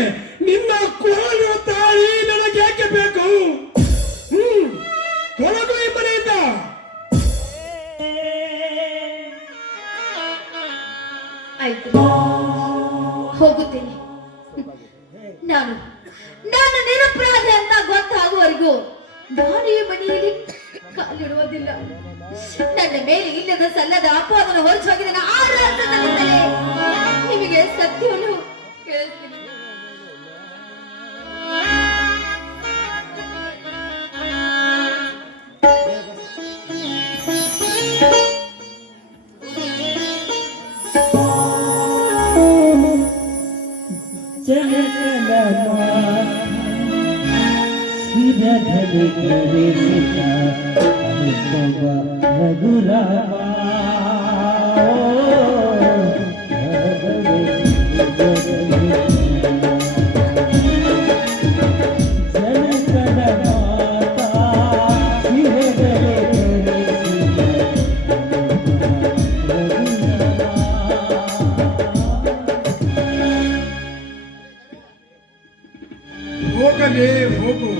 ನಿನ್ನ ಕೊರಳು ತಾಳಿ ನನಗೆ ಯಾಕೆ ಬೇಕು? ತೊಲಗು ಈ ಮನೆಯಿಂದ. ಆಯ್ತು, ಹೋಗುತ್ತೇನೆ. ನಾನು ನಿರಪರಾಧಿ ಅಂತ ಗೊತ್ತಾಗುವವರೆಗೂ ನಾನು ಈ ಮನೆಯಲ್ಲಿ ಕಾಲಿಡುವುದಿಲ್ಲ. ನನ್ನ ಮೇಲೆ ಇಲ್ಲದ ಸಲ್ಲದ ಅಪವಾದನ ಹೊರಚೋಗಿದೆ. ನಿಮಗೆ ಸತ್ಯವನ್ನು ಹೇಳ್ತೀನಿ. ಹೋಗಲೇ ಹೋಗು.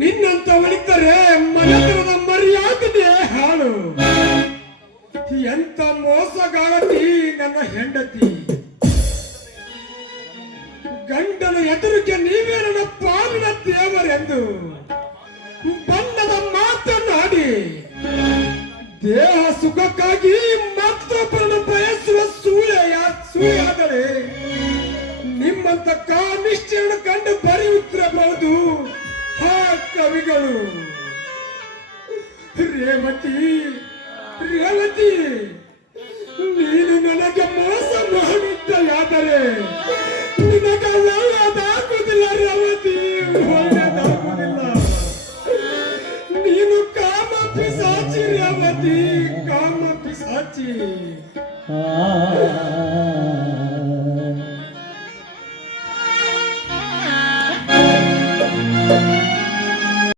ನಿನ್ನಂತ ಒಳಿತರೆ ಮನೆತನದ ಮರ್ಯಾದೆಯೇ ಹಾಳು. ಎಂತ ಮೋಸಗಾರತಿ ನನ್ನ ಹೆಂಡತಿ. ಗಂಡನ ಎದುರಿಗೆ ನೀವೇ ನನ್ನ ಪಾಲಿನ ದೇವರೆಂದು ಬಣ್ಣದ ಮಾತನಾಡಿ ದೇಹ ಸುಖಕ್ಕಾಗಿ ಮತ್ತೊಬ್ಬರನ್ನು ಬಯಸುವ ಸೂಳೆಯಾದರೆ ನಿಮ್ಮಂತ ಕಾಮಿಷ್ಠರನ್ನು ಕಂಡು ಬರೆಯುತ್ತಿರಬಹುದು ಆ ಕವಿಗಳು. ರೇವತಿ, ನೀನು ನನಗೆ ಮೋಸ ಮಾಡು. ಆ